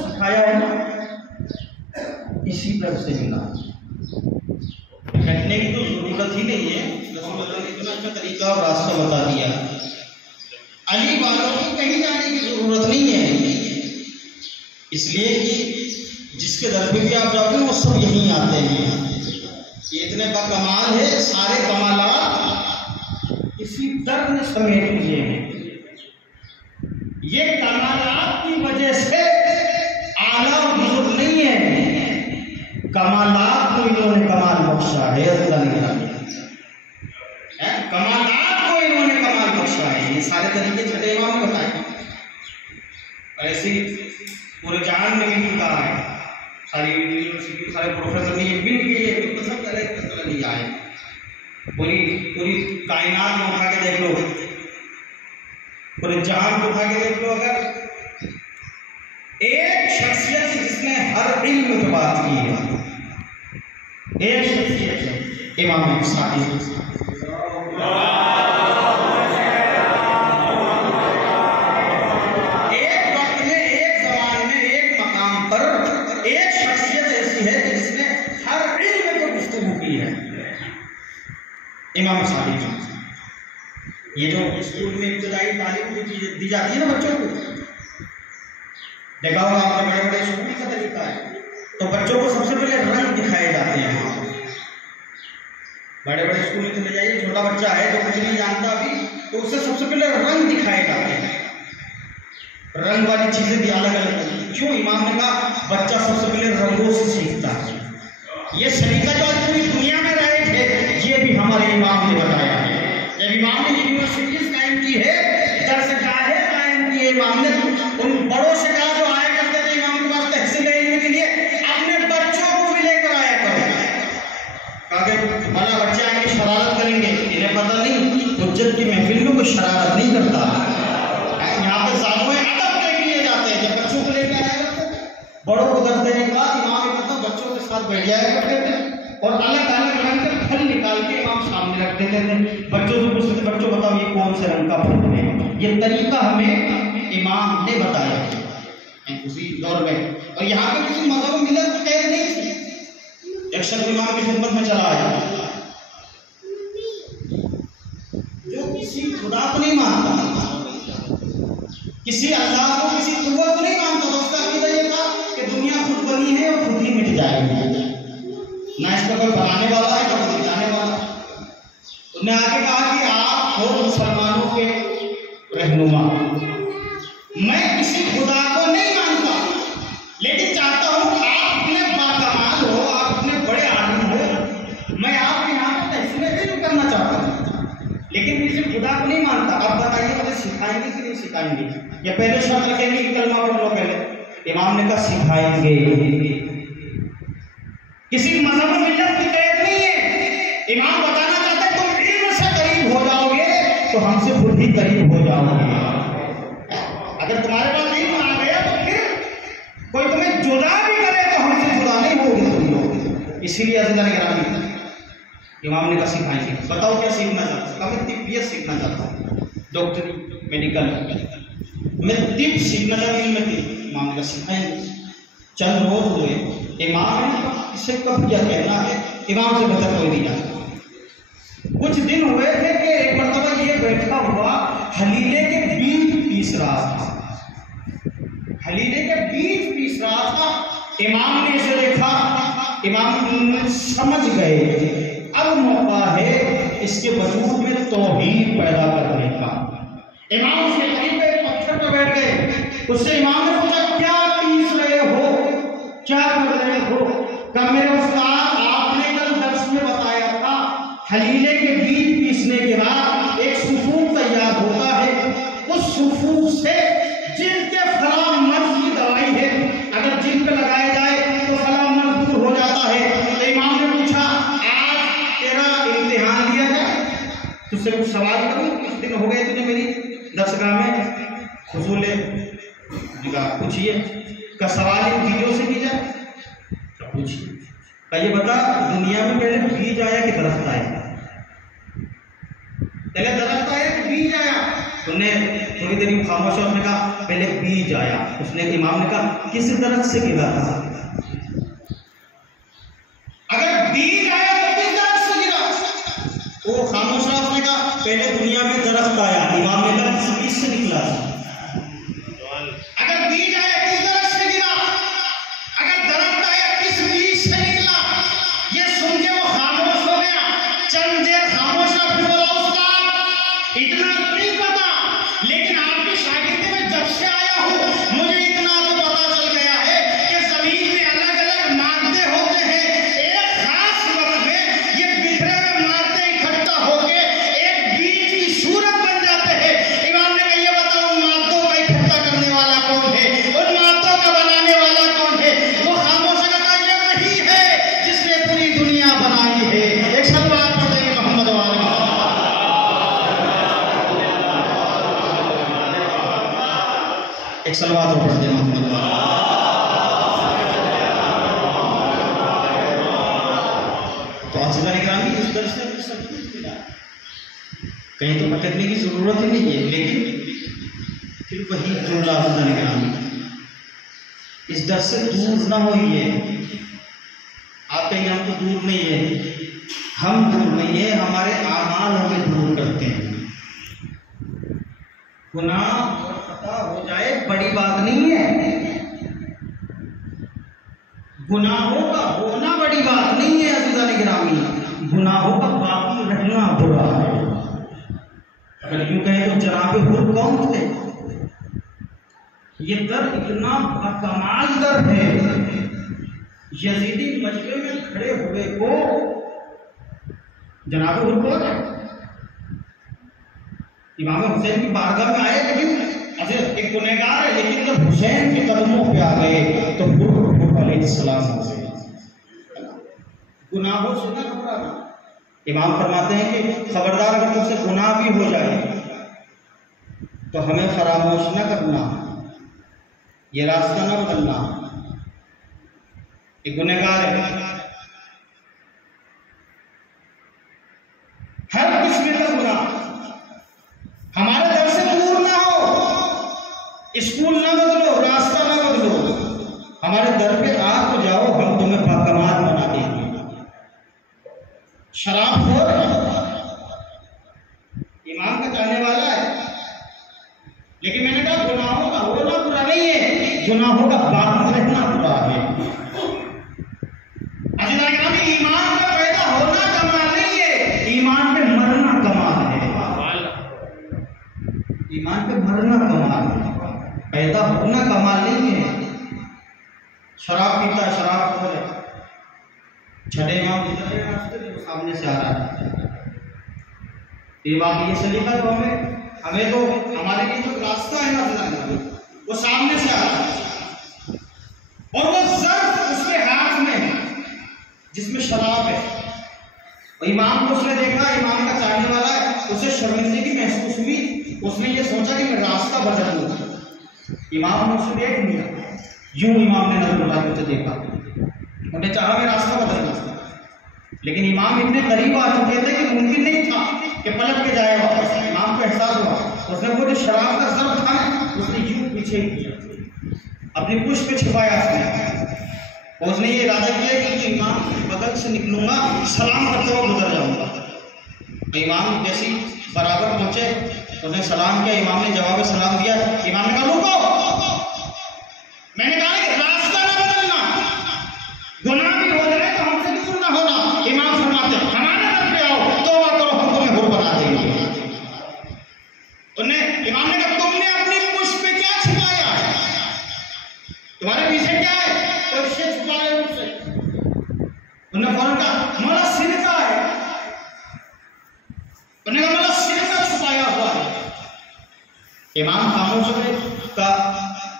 सिखाया है ना, इसी तरह से मिला। कटने की तो जरूरत ही नहीं है, रसूलुल्लाह ने इतना अच्छा तरीका और रास्ता बता दिया। अली वालों को कहीं जाने की जरूरत नहीं है, इसलिए कि जिसके दर पे भी आप जाओगे वो सब यहीं आते हैं। ये इतने कमाल है, सारे कमालात इसी दर ने समेट लिए हैं। ये कमालात की वजह से आला और बुजुर्ग नहीं है, कमालात को इन्होंने कमाल बख्शा है। कमालात को इन्होंने कमाल बख्शा है। ये सारे तरीके छठे इमाम ने बताए। ऐसे पूरे जहान में भी कहा है, सारी यूनिवर्सिटी, सारे प्रोफेसर ने ये मिल के सब अलग नहीं आए। पूरी पूरी कायनात में उठा के देख लो, पूरे जहान को उठा के देख लो, अगर एक शख्सियत जिसने इल्म पे बात की है। एक शख्सियत है इमाम सादिक। एक वक्त में, एक ज़माने में, एक मकाम पर एक शख्सियत ऐसी है कि जिसने हर इल्म को गुफ्तगू की है, इमाम सादिक। ये जो स्कूल में इब्तदाई तालीम दी जाती है ना बच्चों को, देखा होगा आपने बड़े बड़े स्कूल का तरीका है, तो बच्चों को सबसे पहले रंग दिखाए जाते हैं। बड़े बड़े स्कूल में चले जाइए, छोटा बच्चा है तो कुछ नहीं जानता अभी, तो उसे सबसे पहले रंग दिखाए जाते हैं। रंग वाली चीजें भी अलग अलग। क्यों? इमाम ने कहा बच्चा सबसे पहले रंगों से सीखता है। ये सलीका जो आज पूरी दुनिया में रहे थे, ये भी हमारे इमाम ने बताया है। जब इमाम ने यूनिवर्सिटीज कायम की है, दरसगाहें कायम की है, इमाम ने उन बड़ों से कहा जो आया करते थे इमाम के पास तहसील लेने के लिए, अपने बच्चों को भी लेकर आया करो। कहा भला बच्चे आएंगे शरारत करेंगे, इन्हें पता नहीं हुज्जत की महफिल में कोई शरारत नहीं करता। यहाँ पे सालों अदब के लिए जाते हैं, जब बच्चों को लेकर आया करते, बड़ों को दर्द देने के बाद इमाम एक मतलब बच्चों के साथ बैठ जाया करते थे और अलग अलग रंग के फल निकाल के इमाम सामने रख देते थे। बच्चों से पूछते थे, बच्चों बताओ ये कौन से रंग का फल है। ये तरीका हमें इमाम ने बताया है उसी दौर में। और यहाँ पे किसी मजहब मिलत कैद नहीं थी। एक शख्स इमाम की खिदमत में चला आया जो किसी खुदा को नहीं मानता, किसी अल्लाह को, किसी कुव्वत को नहीं मानता। तो उसका अकीदा ये था कि दुनिया खुद बनी है और खुद ही मिट जाएगी, ना इसका कोई बनाने वाला है ना कोई मिटाने वाला। उन्होंने आगे कहा कि आप हो मुसलमानों के रहनुमा, मैं किसी खुदा को नहीं मानता, लेकिन चाहता हूँ आप इतने बाकमाल हो, आप इतने बड़े आदमी हो, मैं आपके यहाँ पर तहसील इल्म करना चाहता हूँ, लेकिन किसी खुदा को नहीं मानता। आप बताइए मुझे सिखाएंगे कि नहीं सिखाएंगे? या पहले शर्त रखेंगे कि कलमा पढ़ लो पहले? इमाम ने कहा सिखाएंगे। किसी मजहब मिल्लत की कैद नहीं है। इमाम बताना चाहते हैं तुम इल्म से करीब हो जाओगे तो हमसे खुद ही करीब हो जाओगे। अगर तुम्हारे पास इल्म आ गया तो फिर कोई तुम्हें जुदा भी करे तो हमसे जुदा नहीं होगे तुम लोग। इसीलिए अज़ीज़ान गिरामी इमाम ने कहा सिखाएंगे। बताओ क्या सीखना चाहता हूँ? मैं तिब्बियत सीखना चाहता हूँ, डॉक्टरी, मेडिकल, मैं तिब सीखना चाहता हूँ। इमाम ने कहा सिखाएंगे। चंद रोज हुए, इमाम ने इससे कब क्या कहना है, इमाम से बेहतर कोई नहीं जानता। कुछ दिन हुए थे कि एक मरतबा ये बैठा हुआ हलीले के बीज पीस रहा था, हलीले के बीज पीस रहा था। इमाम ने इसे देखा, इमाम समझ गए अब मौका है इसके वजूद में तौहीद पैदा करने का। इमाम उसके करीब एक पत्थर पर बैठ गए, उससे इमाम ने पूछा क्या पीस रहे हो, क्या कर रहे हो? कहा मेरे उस्ताद आपने कल दर्स में बताया था हलीले के बीज पीसने के बाद एक सुफूफ तैयार होता है, उस सुफूफ से जिन के फला मर्ज की दवाई है, अगर जिन पे लगाया जाए तो फला मर्ज दूर हो जाता है। तो इमाम ने पूछा आज तेरा इम्तिहान लिया जाए, तुझसे कुछ सवाल करूं? कुछ दिन हो गए तुझे मेरी दरसगाह में हुजूले पूछिए का सवाल इन बीजों से की जाए तो पूछिए। का ये बता दुनिया में पहले बीज आया कि दरख्त आया? पहले दरख्त आया कि बीज आया? तुमने थोड़ी देर खामोश और उसने कहा पहले बीज आया। उसने इमाम ने कहा किस दरख्त से गिरा था? अगर बीज आया तो किस दरख्त से गिरा? वो खामोश रहा, उसने कहा पहले दुनिया में दरख्त आया। इमाम ने कहा किस बीज से निकला? अगर बीज आया किस दरख्त से गिरा? अगर दरख्त आया किस बीज से निकला? ये सुन के वो खामोश हो गया। चंद देर खामोश रहा, फिर बोला उस्ताद इतना तो नहीं पता, लेकिन आपकी शागिर्दी में जब से आया हूँ मुझे इतना तो पता चल गया है कि जमीन में अलग अलग मादे होते हैं। एक खास वक्त में ये बिखरे हुए मादे इकट्ठा होके एक बीज की सूरत बन जाते हैं। इमाम ने कहा ये बताओ मादों का इकट्ठा करने वाला कौन है, उन मादों का बनाने वाला कौन है? वो खामोश कहा ये वही है जिसने पूरी दुनिया बनाई है। एक सलवात पढ़ देंगे मोहम्मद वाले, एक सलवात पढ़ देंगे मोहम्मद वाले। अज़ीज़ान गिरामी, इस दर से सब कुछ मिला, कहीं तो भटकने की ज़रूरत ही नहीं है। लेकिन फिर वही जुमला अज़ीज़ान गिरामी, इस दर से दूर ना होइए। आप कहेंगे हम तो दूर नहीं है, हम दूर नहीं है, हमारे आमाल हमें दूर करते हैं। गुनाह और खता हो जाए बड़ी बात नहीं है, गुनाहों का होना बड़ी बात नहीं है अज़ीज़ान गिरामी, गुनाहों का बाकी रहना बुरा है। अगर यूं कहें तो जनाब हुर कौन थे? ये दर इतना कमाल दर है, यजीदी मजमे में खड़े हुए को जनाब हुर कौन है? इमाम हुसैन की बारगाह में आए, लेकिन एक गुनहगार है, लेकिन जब हुसैन के कदमों पे आ गए तो अलैहिस्सलाम से गुनाहों से ना घबराना। इमाम फरमाते हैं कि खबरदार अगर तुमसे गुनाह भी हो जाए तो हमें फरामोश न करना, ये रास्ता न बदलना। एक गुनहगार है, हर किस्म का गुनाह हमारे दर से दूर ना हो, स्कूल ना बदलो, रास्ता ना बदलो, हमारे दर पे आ तो जाओ, हम तुम्हें बाकमाल बना देंगे। शराब खोर इमाम का चाहने वाला है, लेकिन मैंने कहा गुनाहों का होना बुरा नहीं है, गुनाहों का बाकी रहना बुरा है। अज़ीज़ान गिरामी, ईमान का पैदा होना कमाल नहीं है, ईमान पे मरना कमाल है। ईमान पे मरना कमाल है, पैदा होना कमाल नहीं है। शराब पीता, शराब खोर है, छठे इमाम सामने से आ रहा है, ये बात, ये सलीका तो हमें तो हमारे लिए जो रास्ता है ना वो सामने से आ रहा है, और वो ज़र्फ उसके हाथ में है जिसमें शराब है, और इमाम को उसने देखा, इमाम का चाहने वाला है, उसे शर्मिंदगी महसूस हुई, उसने ये सोचा कि मैं रास्ता बदल लूँ। इमाम ने उसे देख लिया, यूं इमाम ने नजर उठा के उसे देखा, उन्हें चाहा मैं रास्ता बदल लूँ, लेकिन इमाम इतने करीब आ चुके थे कि मुमकिन नहीं था कि पलट के जाए वापस। इमाम को एहसास हुआ, उसने वो जो शराब का ज़र्फ था ना, उसने यूं पीछे किया, अपनी पुष्प पे छिपाया उसने, उसने ये इरादा किया कि इमाम के बगल से निकलूंगा, सलाम करते हुए गुजर जाऊंगा। इमाम जैसे बराबर पहुंचे, उसने सलाम किया, इमाम ने जवाब सलाम दिया, इमाम ने कहा रुको, मैंने कहा कि रास्ता ना बदलना, गुनाह भी हो जाए तो हमसे दूर ना होना। इमाम फरमाते हमारे दर पे आओ, तौबा करो, हम तुम्हें हुर बना देंगे। उन्हें इमाम ने कहा तुमने अपनी पुष्प पे क्या छिपाया, तुम्हारे पीछे क्या है, कोई शे छुपा रहे मुझसे। उन्हें फौरन कहा हमारा सिरका है, उन्हें कहा हमारा सिरका छुपाया हुआ है। इमाम खामोश हो गए,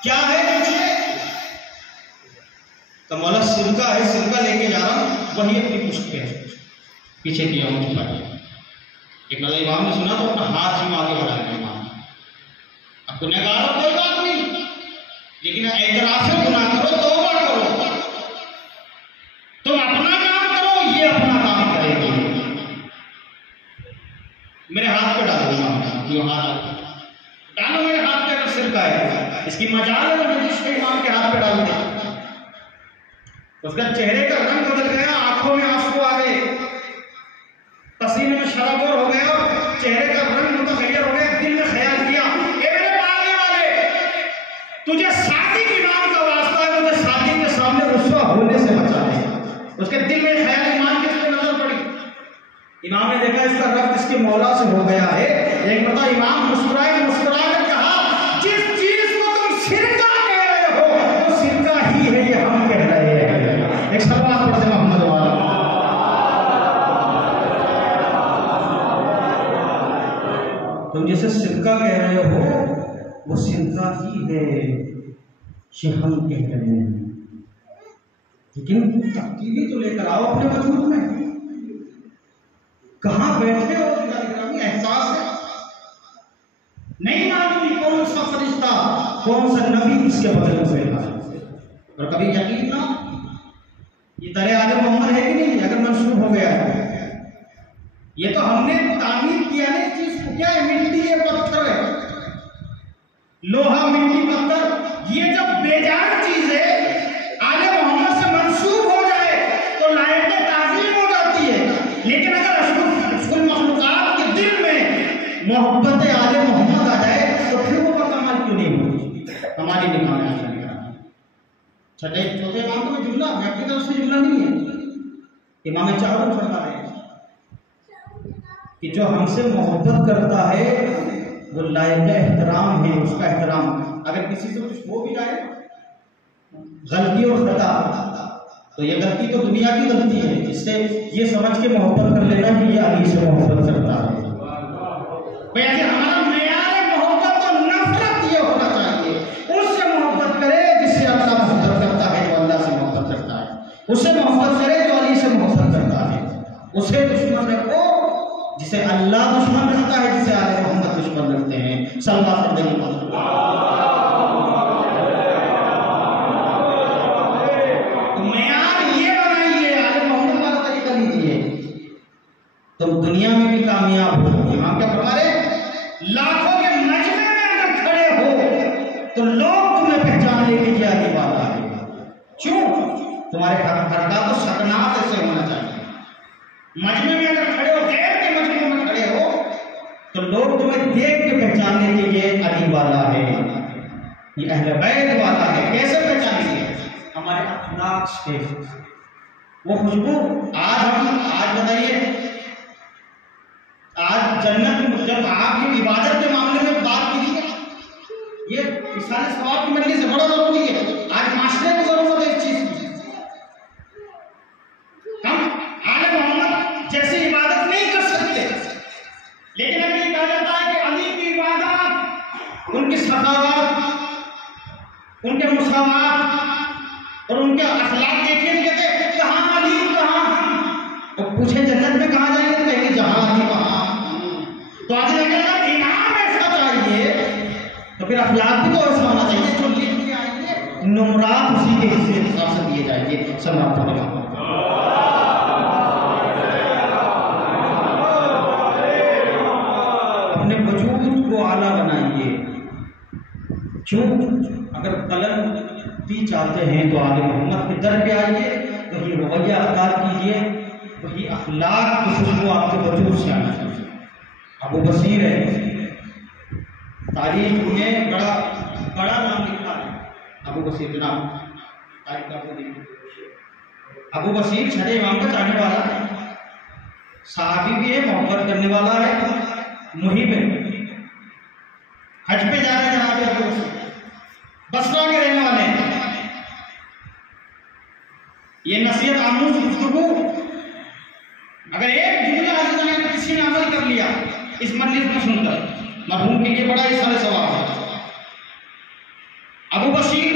क्या है पीछे? तो मौला सिरका है, सिरका लेके जा रहा हूँ, वही अपनी पुष्प पे पीछे किया हूँ छुपा दिया। एक मतलब इमाम ने सुना तो अपना हाथ ही आगे बढ़ा दिया इमाम। अब गुनहगार हो कोई बात नहीं, लेकिन एतराफ से गुनाह करो, तौबा करो, तुम अपना काम करो, ये अपना काम करेगी। मेरे हाथ पे डालो इमाम, हाथ डालो मेरे हाथ पे, अगर सिरका है इसकी मजाल है तो जिसके इमाम के हाथ पे डाल दे। उसका चेहरे का रंग बदल गया, आंखों में आंसू आ गए, पसीने में शराबोर हो गया, चेहरे का रंग मुतगय्यर हो गया। दिल में ख्याल किया, ए मेरे मारने वाले, तुझे सादिक इमाम का वास्ता है, मुझे सादिक के सामने रुस्वा होने से बचा ले। उसके दिल में ख्याल, इमाम की नजर पड़ी, इमाम ने देखा इसका रब्त इसके मौला से हो गया है। एक मतलब इमाम मुस्कुराए, मुस्कुरा कर कहा जिस चीज को तुम सिरका कह रहे हो वो सिरका ही है, ये हम कह रहे हैं। एक सलवात पढ़ते मोहम्मद वाला, तुम जैसे सिरका कह रहे हो वो सिरका ही है, ये हम कह रहे हैं। लेकिन तब्दीली तो लेकर आओ अपने वजूद में, कहां बैठे हो? एहसास है नहीं मालूम कौन सा फरिश्ता, कौन सा नबी इसके बगल में बैठा है, और कभी यकीन ना ये दर आदम मोहम्मद है कि नहीं, अगर मंसूब हो गया है ये तो हमने तामीर किया नहीं, चीज को क्या है, मिट्टी है, पत्थर है, लोहा मिट्टी पत्थर, ये जब बेजान चीज है आले मोहम्मद से मंसूब हो जाए तो लायक ताज़ीम हो जाती है। लेकिन अगर अशरफुल मखलूकात के दिल में मोहब्बत आले मोहम्मद आ जाए तो फिर वो कमाल क्यों नहीं होती हमारी निगाह में। छठे चौथे इमाम का जुमला मैं अपनी तरफ से जुमला नहीं है, इमाम चारों फरमा रहे हैं कि जो हमसे मोहब्बत करता है वो लायक एहतराम है, उसका एहतराम। अगर किसी से कुछ हो भी जाए गलती और खता, तो ये गलती तो दुनिया की गलती है, इससे ये समझ के मोहब्बत कर लेना कि ये अली से मोहब्बत करता है। भैया हमारा मेयार मोहब्बत और नफरत ये होना चाहिए, उससे मोहब्बत करे जिससे अल्लाह मोहब्बत करता है, जो अल्लाह से मोहब्बत करता है, उससे मोहब्बत करे जो अली से मोहब्बत करता है, उसे दुश्मन रखो जिसे अल्लाह दुश्मन रखता है, जिसे आले मोहम्मद दुश्मन रखते हैं। सल्लल्लाहु अलैहि वसल्लम तो दुनिया में भी कामयाब हो। इमाम क्या फरमा रहे, लाखों के मजमे में अगर खड़े हो तो लोग तुम्हें पहचान लेके जाने वाला है। क्यों? तुम्हारे हरकत तो सकनात ऐसे होना चाहिए। मजमे में अगर खड़े हो, देर के मजमे में खड़े हो तो लोग तुम्हें देख के पहचानने के ये अली वाला है, ये अहले बैत वाला है। कैसे पहचानेंगे? हमारे अखलाक से, वो खुशबू। आज बताइए, आज जन्नत में जब आप ये इबादत के मामले में बात कीजिए, ये इसाले सवाब की मंडली से बड़ा जरूरी है। आज माशरे को जरूरत है इस चीज की। हम आले मोहम्मद जैसी इबादत नहीं कर सकते, लेकिन अभी ये कहा जाता है कि अली की इबादत, उनकी सखावत, उनके मुसावात और उनके अखलाक देखिए, कहते कहाँ अली कहाँ हम, तो पूछे जन्नत में कहाँ जाएंगे, तो कहेंगे जहाँ अली वहाँ। तो आज अगर इमाम ऐसा चाहिए तो फिर अखलाक भी तो ऐसा होना चाहिए, जो लिख के आएंगे नुमरात उसी के हिसाब से दिए जाएंगे। सल्लल्लाहु अलैहि वसल्लम अपने वजूद को आला बनाइए। क्यों? अगर बुलंदी चाहते हैं तो आले मोहम्मद के दर पे आइए, वही रवैया अख्तियार कीजिए, वही अखलाक की खुशबू आपके वजूद से आना चाहिए। अबू बसीर है, तारीख में बड़ा नाम लिखा है अबू बसीर का नाम। तारीख का अबू बसीर छठे इमाम का चाहने वाला है, साहबी भी है, मोहब्बत करने वाला है, मुहिब है। हज पे जा रहे हैं जनाब अबू बसीर, बसरा के रहने वाले हैं। ये नसीहत आमूज गुफ्तगू, अगर एक जुमला आज किसी ने अमल कर लिया इस मजलिस में सुनकर, मरहूम के लिए बड़ा ही सारे सवाब है। अबू बसीर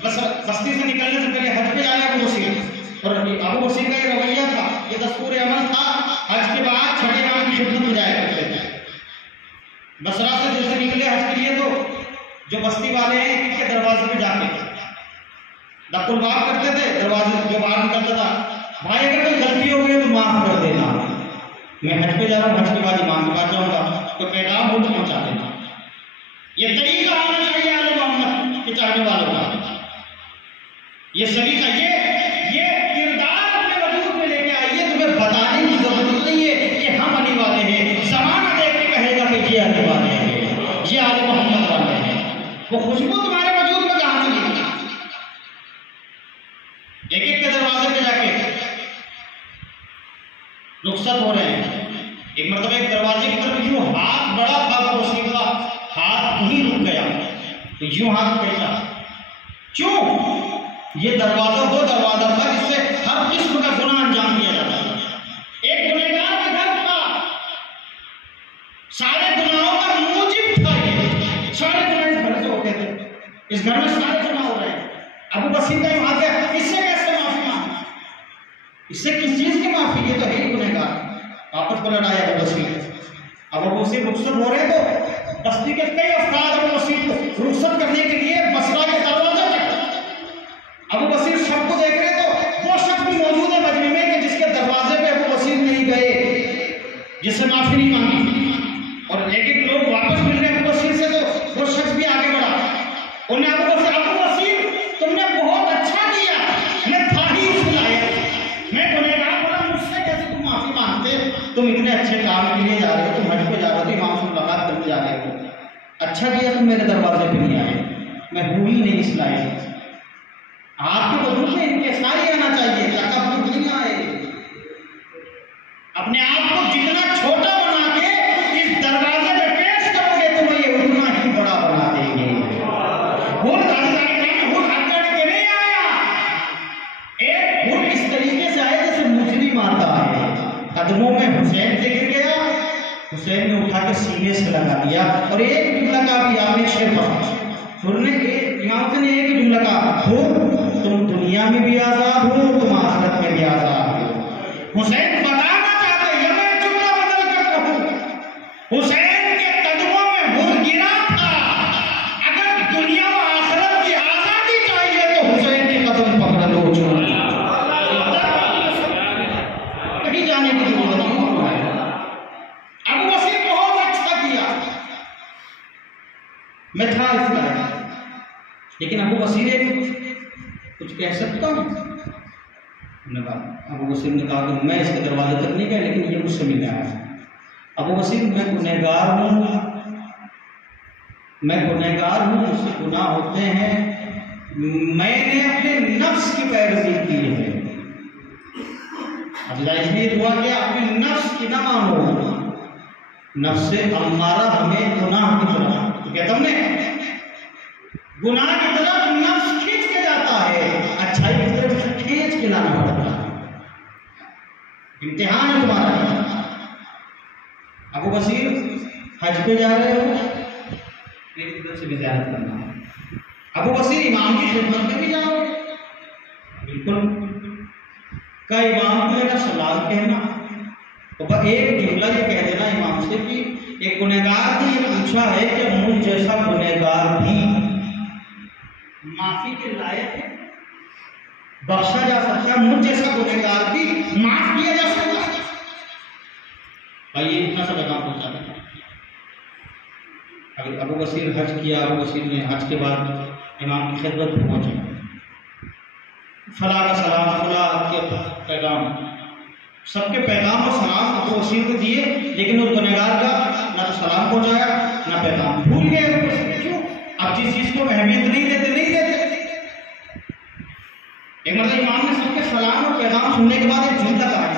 बस्ती से निकलने से पहले हज पे जाए अबू बसीर, और अबू बसीर का ये रवैया था, ये दस्तूर अमल था, हज के बाद छठे इमाम की खिदमत में जाया करते थे। बसरा से जैसे निकले हज के लिए तो जो बस्ती वाले हैं इनके दरवाजे पे जाके दकुलबाग करते थे, दरवाजे जो बाहर निकलता था, भाई अगर कोई गलती हो गई तो माफ कर देना, मैं हज पे जा रहा हूँ, हज के बाद इमाम के पास जाऊंगा, तो पैगाम हो तो पहुंचा देना। ये तरीका होना चाहिए आले मोहम्मद के चाहने वालों का। ये सलीका, ये किरदार अपने वजूद में लेके आइए। तुम्हें बताने की जरूरत नहीं है कि हम आने वाले हैं, जमाना देख के कहेगा कि ये आने वाले हैं, ये आले मोहम्मद वाले हैं। वो खुशबू तुम्हारे वजूद में जहां से निकली, एक एक के दरवाजे पे जाके रुखसत हो रहे हैं। एक मतलब एक दरवाजे की तरफ यूं हाथ बड़ा था तो वसीम का हाथ ही रुक गया, तो यूं हाथ बैठा। क्यों? ये दरवाजा वो दरवाजा था जिससे हर किस्म का गुनाह अंजाम दिया जाता था। एक गुनहगार का घर था, सारे गुनाहों का मूजिब था, ये सारे गुनाह इस घर से होते थे, इस घर में सारे गुनाह हो रहे हैं। अबू बसीर का वहां गया, इससे कैसे माफी मांगी, इससे किस चीज की माफी? ये तो है ही गुनहगार। आपस को लड़ाया अबू बसीर। अब अबू बसीर रुखसत हो रहे तो बस्ती के कई अफराद अबू बसीर को रुखसत करने के लिए बसरा के दरवाजे तक। अबू बसीर सबको देख रहे तो वो शख्स भी मौजूद है मजमे में कि जिसके दरवाजे पे अबू बसीर नहीं गए। उससे माफी नहीं मांगी, और एक एक लोग वापस मिल गए अबू बसीर से, तो वो शख्स भी आगे बढ़ा। उन्हें अबू बसीर तुमने बहुत अच्छा किया, मैं था ही इस लायक, मैं गुनहगार बोला, मुझसे कैसे तुम माफी मांगते, तुम इतने अच्छे काम के लिए जा रहे हो, तुम हज पे जा रहे हो, इमाम से मुलाकात करने जा रहे हो, अच्छा किया तुम मेरे दरवाजे पे नहीं आए, मैं हूँ ही नहीं इस लायक। आपके वजूद में इंकिसारी आना चाहिए, तकब्बुर नहीं आए। अपने आप को जितना छोटा बना के इस दरवाजे में पेश करोगे, तुम्हें ये उतना ही बड़ा बना देंगे। वो हज के नहीं आया, एक भूल इस तरीके से आया जैसे मुजरिम आता है, कदमों में हुसैन से गिर गया, हुसैन ने उठा के सीने से लगा दिया, और एक जुमला का भी आपने शेर पढ़ा सुनने के इमाम ने एक जुमला कहा, हो तुम दुनिया में भी आजाद हो, तुम आखिरत में भी आजाद हो। हुसैन बताना चाहते, ये मैं जुमला बदल कर कहूं, हुसैन के कदमों में भूल गिरा था, अगर दुनिया व आखिरत की आजादी चाहिए तो हुसैन के कदम पकड़ लो, कहीं जाने की जरूरत नहीं है। अबू बसीर बहुत अच्छा किया, मैं था इस लायक, लेकिन अबू बसीर कुछ कह सकता हूँ? अबू बसीर ने कहा कि मैं इसके दरवाजे तक नहीं गया, लेकिन ये मुझसे मिल आया। अबू बसीर मैं गुनहगार हूँ, मुझसे गुनाह होते हैं, मैंने अपने नफ्स की पैरवी की है। अब इसलिए दुआ किया, अपने नफ्स की ना मानो, नफ्स से अम्मारा हमें गुनाह की तरफ, तो कहता हमने गुनाह की तरफ नफ्स खींच के जाता है, अच्छाई की तरफ से खींच के लाना पड़ता है, इम्तिहान है तुम्हारा। अबू बसीर हज पे जा रहे हो, मेरी तरफ से भी ज़ियारत करना। अबू बसीर इमाम की खिदमत में भी जाओ, बिल्कुल का इमाम को मेरा सलाम कहना, और एक जुमला ये कह देना इमाम से कि एक गुनहगार ने ये पूछा है कि मुझ जैसा गुनहगार भी माफी के लायक है, बख्शा जा सकता है, मुझ जैसा गुनहगार भी माफ किया जा सकता है। भाई ये इतना सा पैगाम पहुंचा दें। अगर अबू बसीर हज किया, अबू बसीर ने हज के बाद इमाम की खिदमत में पहुंचे, फला का सलाम, फला के पैगाम, सबके पैगाम और सलाम अबू बसीर को दिए, लेकिन उस गुनहगार का ना तो सलाम पहुंचाया ना पैगाम, भूल गए। क्यों? आप जिस चीज को अहमियत नहीं देते। एक मतलब इमाम ने सबके सलाम और पैगाम सुनने के बाद एक जुमला कहा,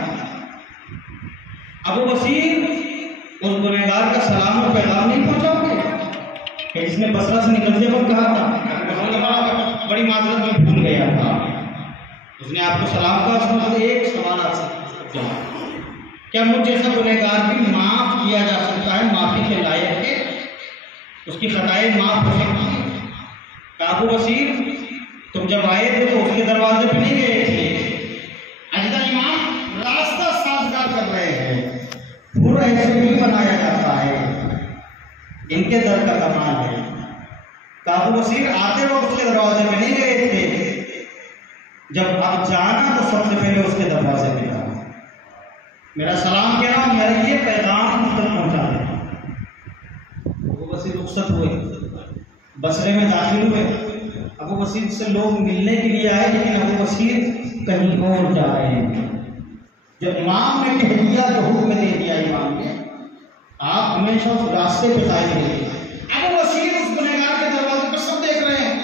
अबू बसीर उस गुनहगार का सलाम और पैगाम नहीं पहुंचाओगे, जिसने बसरा से निकलते वक्त कहा था बड़ी माजरत में भूल गया था, उसने आपको सलाम कहा। एक सवाल आपसे, क्या मुझ जैसा गुनहगार भी माफ किया जा सकता है, माफी के लायक है, उसकी खताएं माफ हो सकती है? अबू बसीर तुम जब आए थे तो उसके दरवाजे पे नहीं गए थे, अजदा इमाम रास्ता साझगार कर रहे हैं, पूरा ऐसे नहीं बनाया जाता है, इनके दर का कमाल है। अबू बसीर आते वक्त उसके दरवाजे पे नहीं गए थे, जब आप जाना तो सबसे पहले उसके दरवाजे पे जाना, मेरा सलाम कह रहा हूं, मेरा ये पैगाम उस तक पहुंचा दे। अबू बसीर रुखसत हुए, बसरे में दाखिल हुए, अबू बसीर से लोग मिलने के लिए आए, लेकिन अबू बसीर कहीं और जा रहे हैं। जब इमाम ने कह दिया, जो हुक्म दे दिया इमाम ने, आप हमेशा उस रास्ते पे जाइए। अबू बसीर उस गुनहगार के दरवाजे पर सब देख रहे हैं,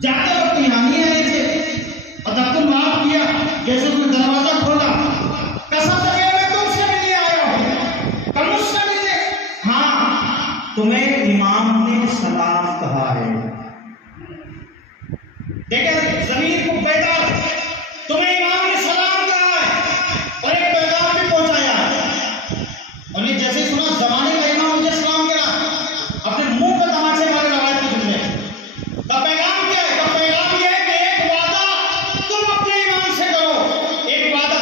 जाते वक्त यहाँ नहीं आए थे, और जब तुम माफ किया, जैसे उसने दरवाजा खोला, कसम से मैं तुमसे मिलने आया हूँ, तुम मुझसे मिले। हाँ, तुम्हें इमाम ने सलाम कहा है, देखें जमीन को पैदा, तुम्हें इमाम ने सलाम कहा है और एक पैगाम भी पहुंचाया है। और ये जैसे सुना जमाने का इमाम मुझे सलाम करा, अपने मुंह पर तमाचे मारे रवायत को सुनने का पैगाम क्या है? का पैगाम यह है कि एक वादा तुम अपने इमाम से करो, एक वादा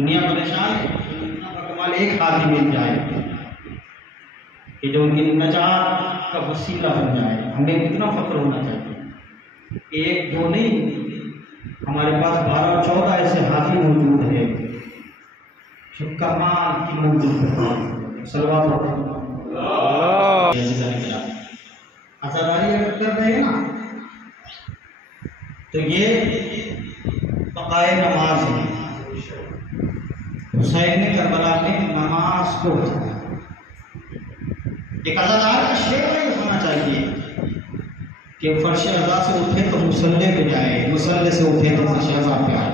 दुनिया परेशान है, कमाल एक हाथी मिल जाए कि जो उनकी नजात का वसीला बन जाए। हमें कितना फख्र होना चाहिए। एक दो नहीं, हमारे पास 12-14 ऐसे हाथी मौजूद है जो कमाल की मौजूद सलवार आजादारी अगर कर रहे हैं ना, तो ये बकाए नमाज है। हुसैन ने करबला में नमाज को एक अज़ादार का शेर नहीं होना चाहिए कि फर्श अज़ा से उठे तो मुसल्ले पे जाए, मुसल्ले से उठे तो फर्श अज़ा पे आए।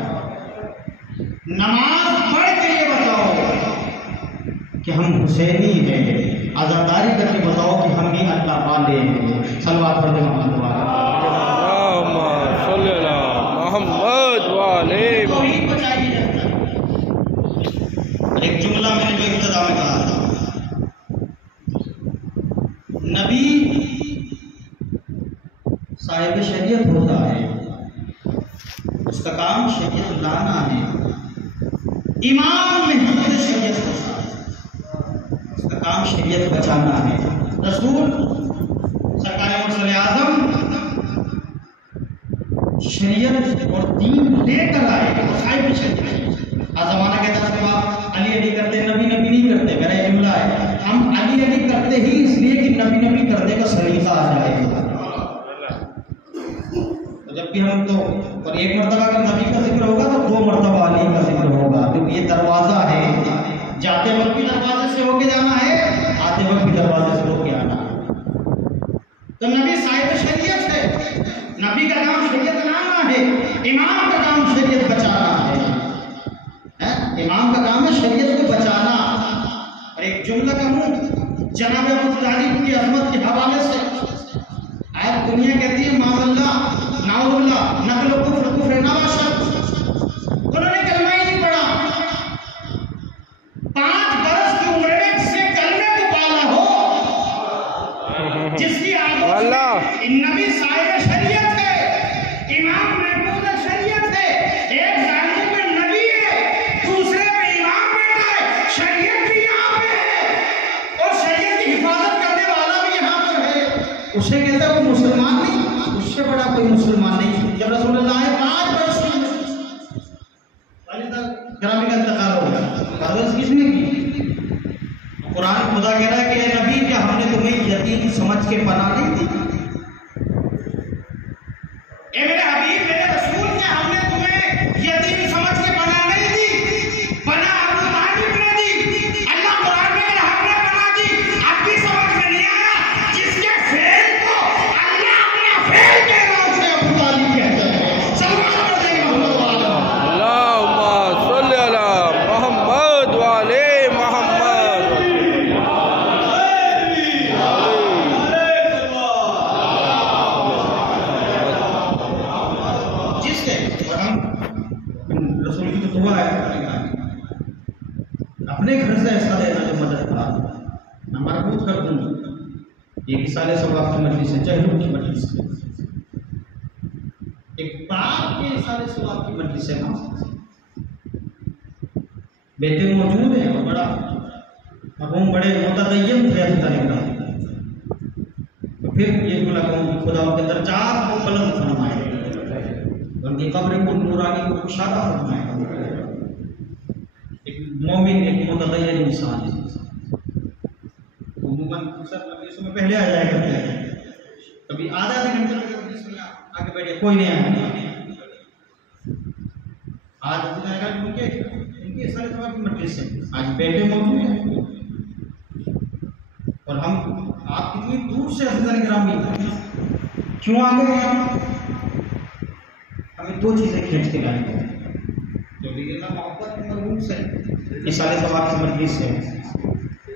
नमाज पढ़ के ये बताओ कि हम हुसैनी हैं, आज़ादारी करके बताओ कि हम भी अल्लाह वाले हैं। सलवात पढ़ दे मोहम्मद वाले तौहीद को चाहिए। एक जुमला मैंने जो इब्तिदा में कहा था, नबी साहिब शरीयत होता है, उसका काम शरीयत लाना है। इमाम महमूद शरीयत होता है, उसका काम शरीयत बचाना है। रसूल सरकार मुर्सले आज़म शरीयत और दीन लेकर आए, वो साहिब शरीयत। आज ज़माना कहता है आप अली अली करते, नबी नबी नहीं करते। मेरा ये जुमला है, हम अली अली करते ही इसलिए कि नबी नबी करने का सलीका आ जाएगा। तो जब भी हम तो और एक मरतबा का नबी का जिक्र होगा तो 2 मरतबा अली का जिक्र होगा, क्योंकि ये दरवाज़ा है। जाते वक्त भी दरवाजे से होके जाना है, आते वक्त भी दरवाजे से होके आना है। तो नबी साहिब शरीयत है, नबी का काम शरीयत लाना है, इमाम का काम शरीयत बचाना है। इमाम का काम है शरीयत को बचाना। और एक जुमला कहूँ जनाब अबू तालिब की अज़मत के हवाले से, आज दुनिया कहती है माज़अल्लाह नाउज़ुबिल्लाह नक़्ल कुफ्र नवाशत, उन्होंने कलमा ही नहीं पढ़ा। 5 बरस की उम्र में से कलमे को पाला हो, जिसकी आदत नबी साहिब शरीयत है, इमाम महमूद शरीयत है। एक जानिब में नबी है, दूसरे में इमाम बैठा है, शरीयत भी यहाँ पे है और शरीयत की हिफाजत करने वाला भी यहाँ पर है। उसे कहते हैं वो मुसलमान नहीं, उससे बड़ा कोई मुसलमान नहीं। जब रसूलुल्लाह 5 वर्ष की ग्रामी का इंतकाल हो गया, परवरिश किसने की? कुरान खुदा कह रहा है कि नबी क्या हमने तुम्हें यतीम समझ के पनाह नहीं दी? मेरे हबीब मेरे रसूल क्या हमने तुम्हें यतीम समझ के पनाह नहीं दी? पनाह अबू तालिब ने दी। अल्लाह कुरान में कह रहा हमने पनाह दी, अब भी समझ में नहीं आया। जिसके फेल को अल्लाह अपना फेल के नाम से अबू तालिब कहते हैं। सलमान कर देंगे मोहम्मद वाला, अल्लाहुम्मा सल्ली अला मोहम्मद वाले मोहम्मद। रसूल की तो दुआ है अपने घर से ऐसा देना जो मदद था मैं मरबूत कर दूंगा। ये इसाले सवाब की मजलिस है, जहलूम की मजलिस है, एक बाप के इसाले सवाब की मजलिस है ना। बेटे मौजूद हैं और बड़ा मरहूम बड़े मुतदय्यम थे अल्लाह, तो फिर ये बोला कहूँ खुदा के दर्जात को बुलंद फरमाए, उनकी कब्र को नूरानी को कुशादा फरमाए। एक मोमिन एक मुतदय्यन इंसान है, उम्मन अक्सर मजलिसों में पहले आ जाया करते हैं, कभी आधा घंटे में आगे बैठे कोई नहीं आया। आज उनके सारे सवाब की मजलिस है, आज बैठे मौजूद हैं और हम आप कितनी दूर से अज़ीज़ान किराम क्यों आ गए हैं? हमें 2 चीज़ें खींच के लाएंगे, जो मोहब्बत मरहूम से इसाले सवाब की मजलिस है,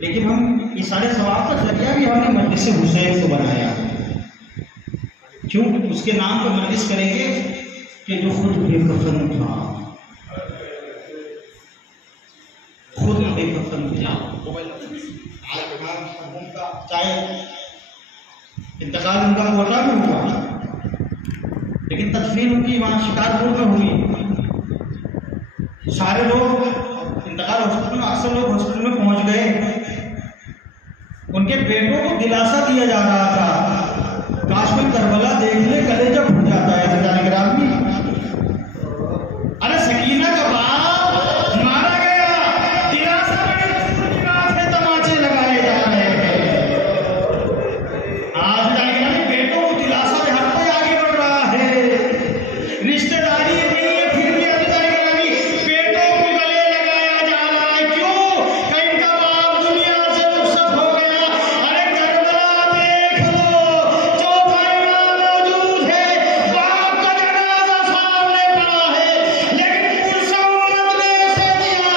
लेकिन हम इसाले सवाब का जरिया भी हमने मजलिस हुसैन को बनाया। क्यों? उसके नाम पर मजलिस करेंगे कि जो खुद बेकफन था, खुद बेकफन था। चाहे इंतकाल उनका कोटा में हुआ, लेकिन तदफीन उनकी वहाँ शिकारपुर में हुई। सारे लोग इंतकाल हॉस्पिटल में, अक्सर लोग हॉस्पिटल में पहुंच गए, उनके बेटों को दिलासा दिया जा रहा था। काश में करबला देख ले, कलेजा फूट जाता है सजाने गिरामी। अरे सकीना का बाप मारा गया, दिलासा में तमाचे लगाए जा रहे हैं। आज जाने बेटों को दिलासा में हर कोई आगे बढ़ रहा है, रिश्तेदारी नहीं है, फिर भी बेटों को गले लगाया जा रहा है। क्यों? कहीं का बाप दुनिया से रुखसत हो गया। अरे करबला देख लो, चौथा इमाम मौजूद है, बाप का जनाजा सामने पड़ा है, लेकिन पुरसा उम्मत ने ऐसे दिया,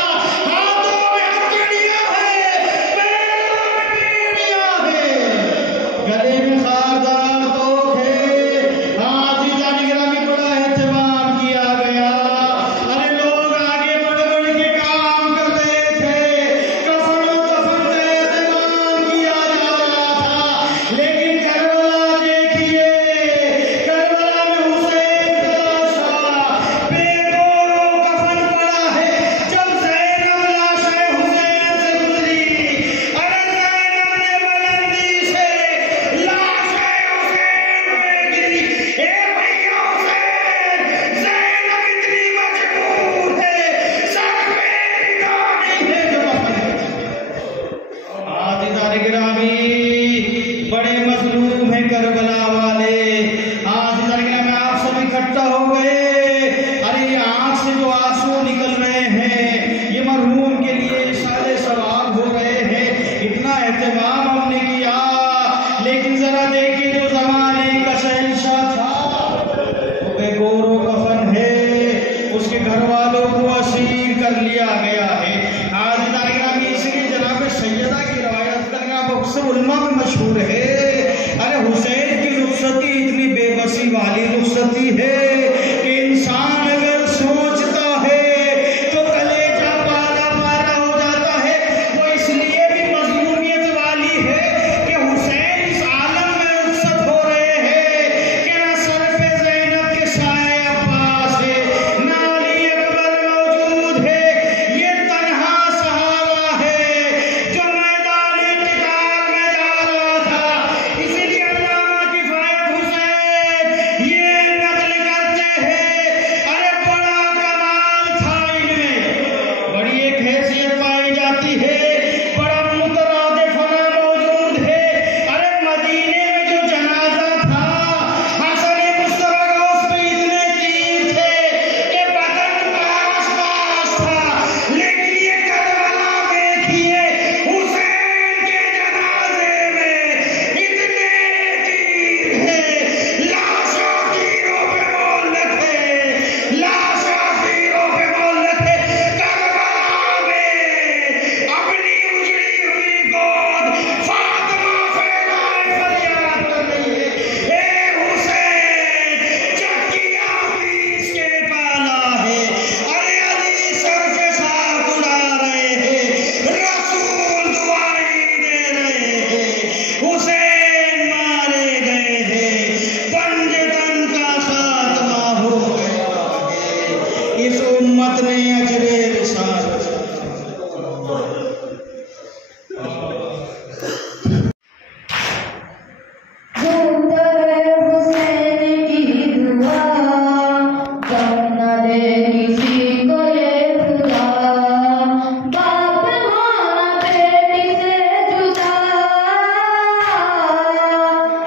हाथों में हथकड़ियां हैं, पैरों में बीड़ियां हैं, गले में खारदार तोप है। आज ही जाने गिरामी बड़ा एहतमाम किया गया। अरे लोग आगे बढ़ बढ़ के काम करते थे, कफन और दफन का एहतमाम किया जा रहा था, लेकिन करबला देखिए, करबला में हुसैन का लाश बेगोरो कफन पड़ा है। जब ज़ैनब लाशे हुसैन से गुजरी, अरे ज़ैनब ने बुलंदी से लाशे हुसैन पे गिरी, ए भैया हुसैन, ज़ैनब इतनी मजबूर है, सर पे निगाह नहीं है जो आज जाने गिरामी बड़े मजलूम हैं करबला वाले। आज जाने गिरामी आप सब इकट्ठा हो गए। अरे ये आंख से जो आंसू निकल रहे हैं, ये मरहूम के लिए इशारे सवाब हो रहे हैं। इतना एहतमाम हमने किया, लेकिन जरा देखिए जो जमाने का शहंशाह था, वो बेगोरो कफन है, उसके घर वालों को असीर कर लिया गया है। आज जाने इसलिए जनाब सैयदा की रवायत अक्सर उल्मा में मशहूर है। अरे हुसैन की रुखसती इतनी बेबसी वाली रुखसती है कि इंसान अगर सोचता है तो कलेजा पाला पारा हो जाता है। वो इसलिए भी मजलूमियत वाली है कि हुसैन इस आलम में रुखसत हो रहे हैं कि ना सर पे ज़ैनब के साए अब्बास है, ना अली अकबर मौजूद है, ये तन्हा सहारा है जो मैदान इंतकाल में जा रहा था। इसीलिए अल्लामा किफायत हुसैन ये नकल करते हैं, अरे बड़ा कमाल था इनमें, बड़ी एक हैसियत पाई जाती है, बड़ा मुतरादिफाना मौजूद है। अरे मदीने में जो जनाजा था, हसन मुस्तफा उस पे इतने तीर थे कि बदन पास पास था, लेकिन ये करबला देखिए, हुसैन के जनाजे में इतने तीर हैं, लाशा तीरों पे मोहल्लत है, लाशा तीरों पे मोहल्लत है। करबला में अपनी उजड़ी हुई गोद फातिमा फैलाए फरियाद कर रही है, ए हुसैन चक्किया पीस के पाला है। अरे अली सर पे खाक उड़ा रहे हैं, रसूल दुआएं दे रहे हैं, हुसैन मारे गए हैं, पंजतन का खात्मा हो गया है। इस उम्मत ने अजरे रिसालत हुसैन की दुआ कम न दे किसी को ये खुदा, बाप होना बेटी से जुदा,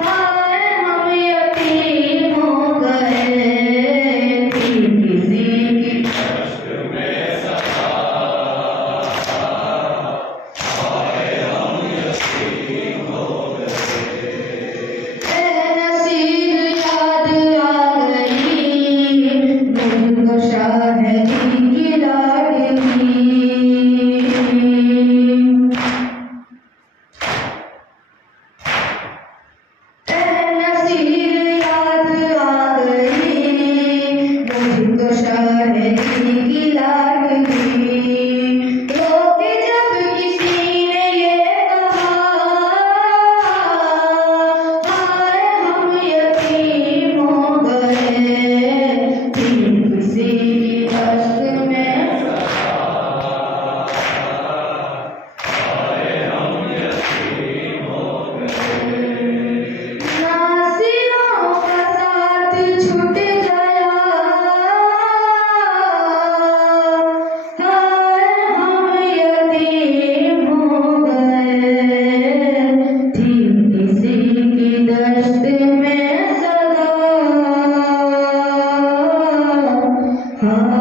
हाय हम यतीम हो गए, थी किसी की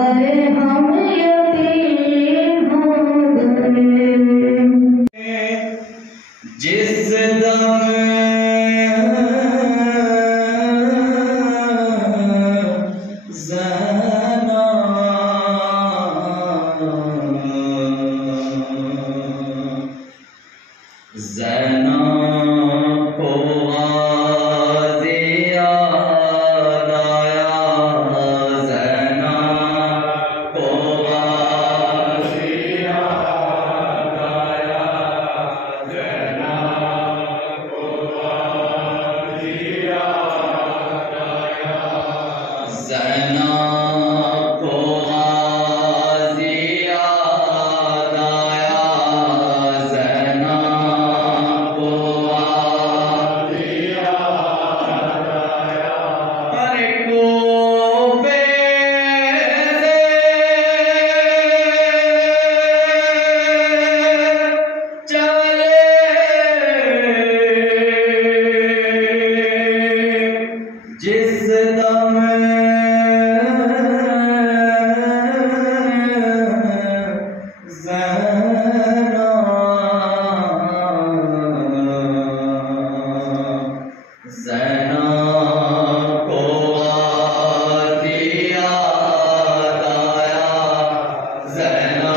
हाय हम यतीम हो गए। जिस दम ज़ना ज़ना को गाज़ी याद आया, ज़ना को गाज़ी याद आया, ज़ना को गाज़ी याद आया, ज़ना को गाज़ी याद आया, ज़ना को गाज़ी याद आया। अरे कोफे से चले जिस दम ज़ना ज़ना को गाज़ी याद आया, ज़ना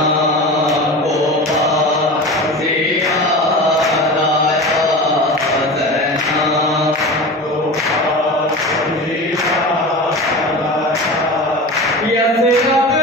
को गाज़ी याद आया, ज़ना को गाज़ी याद आया। यज़रब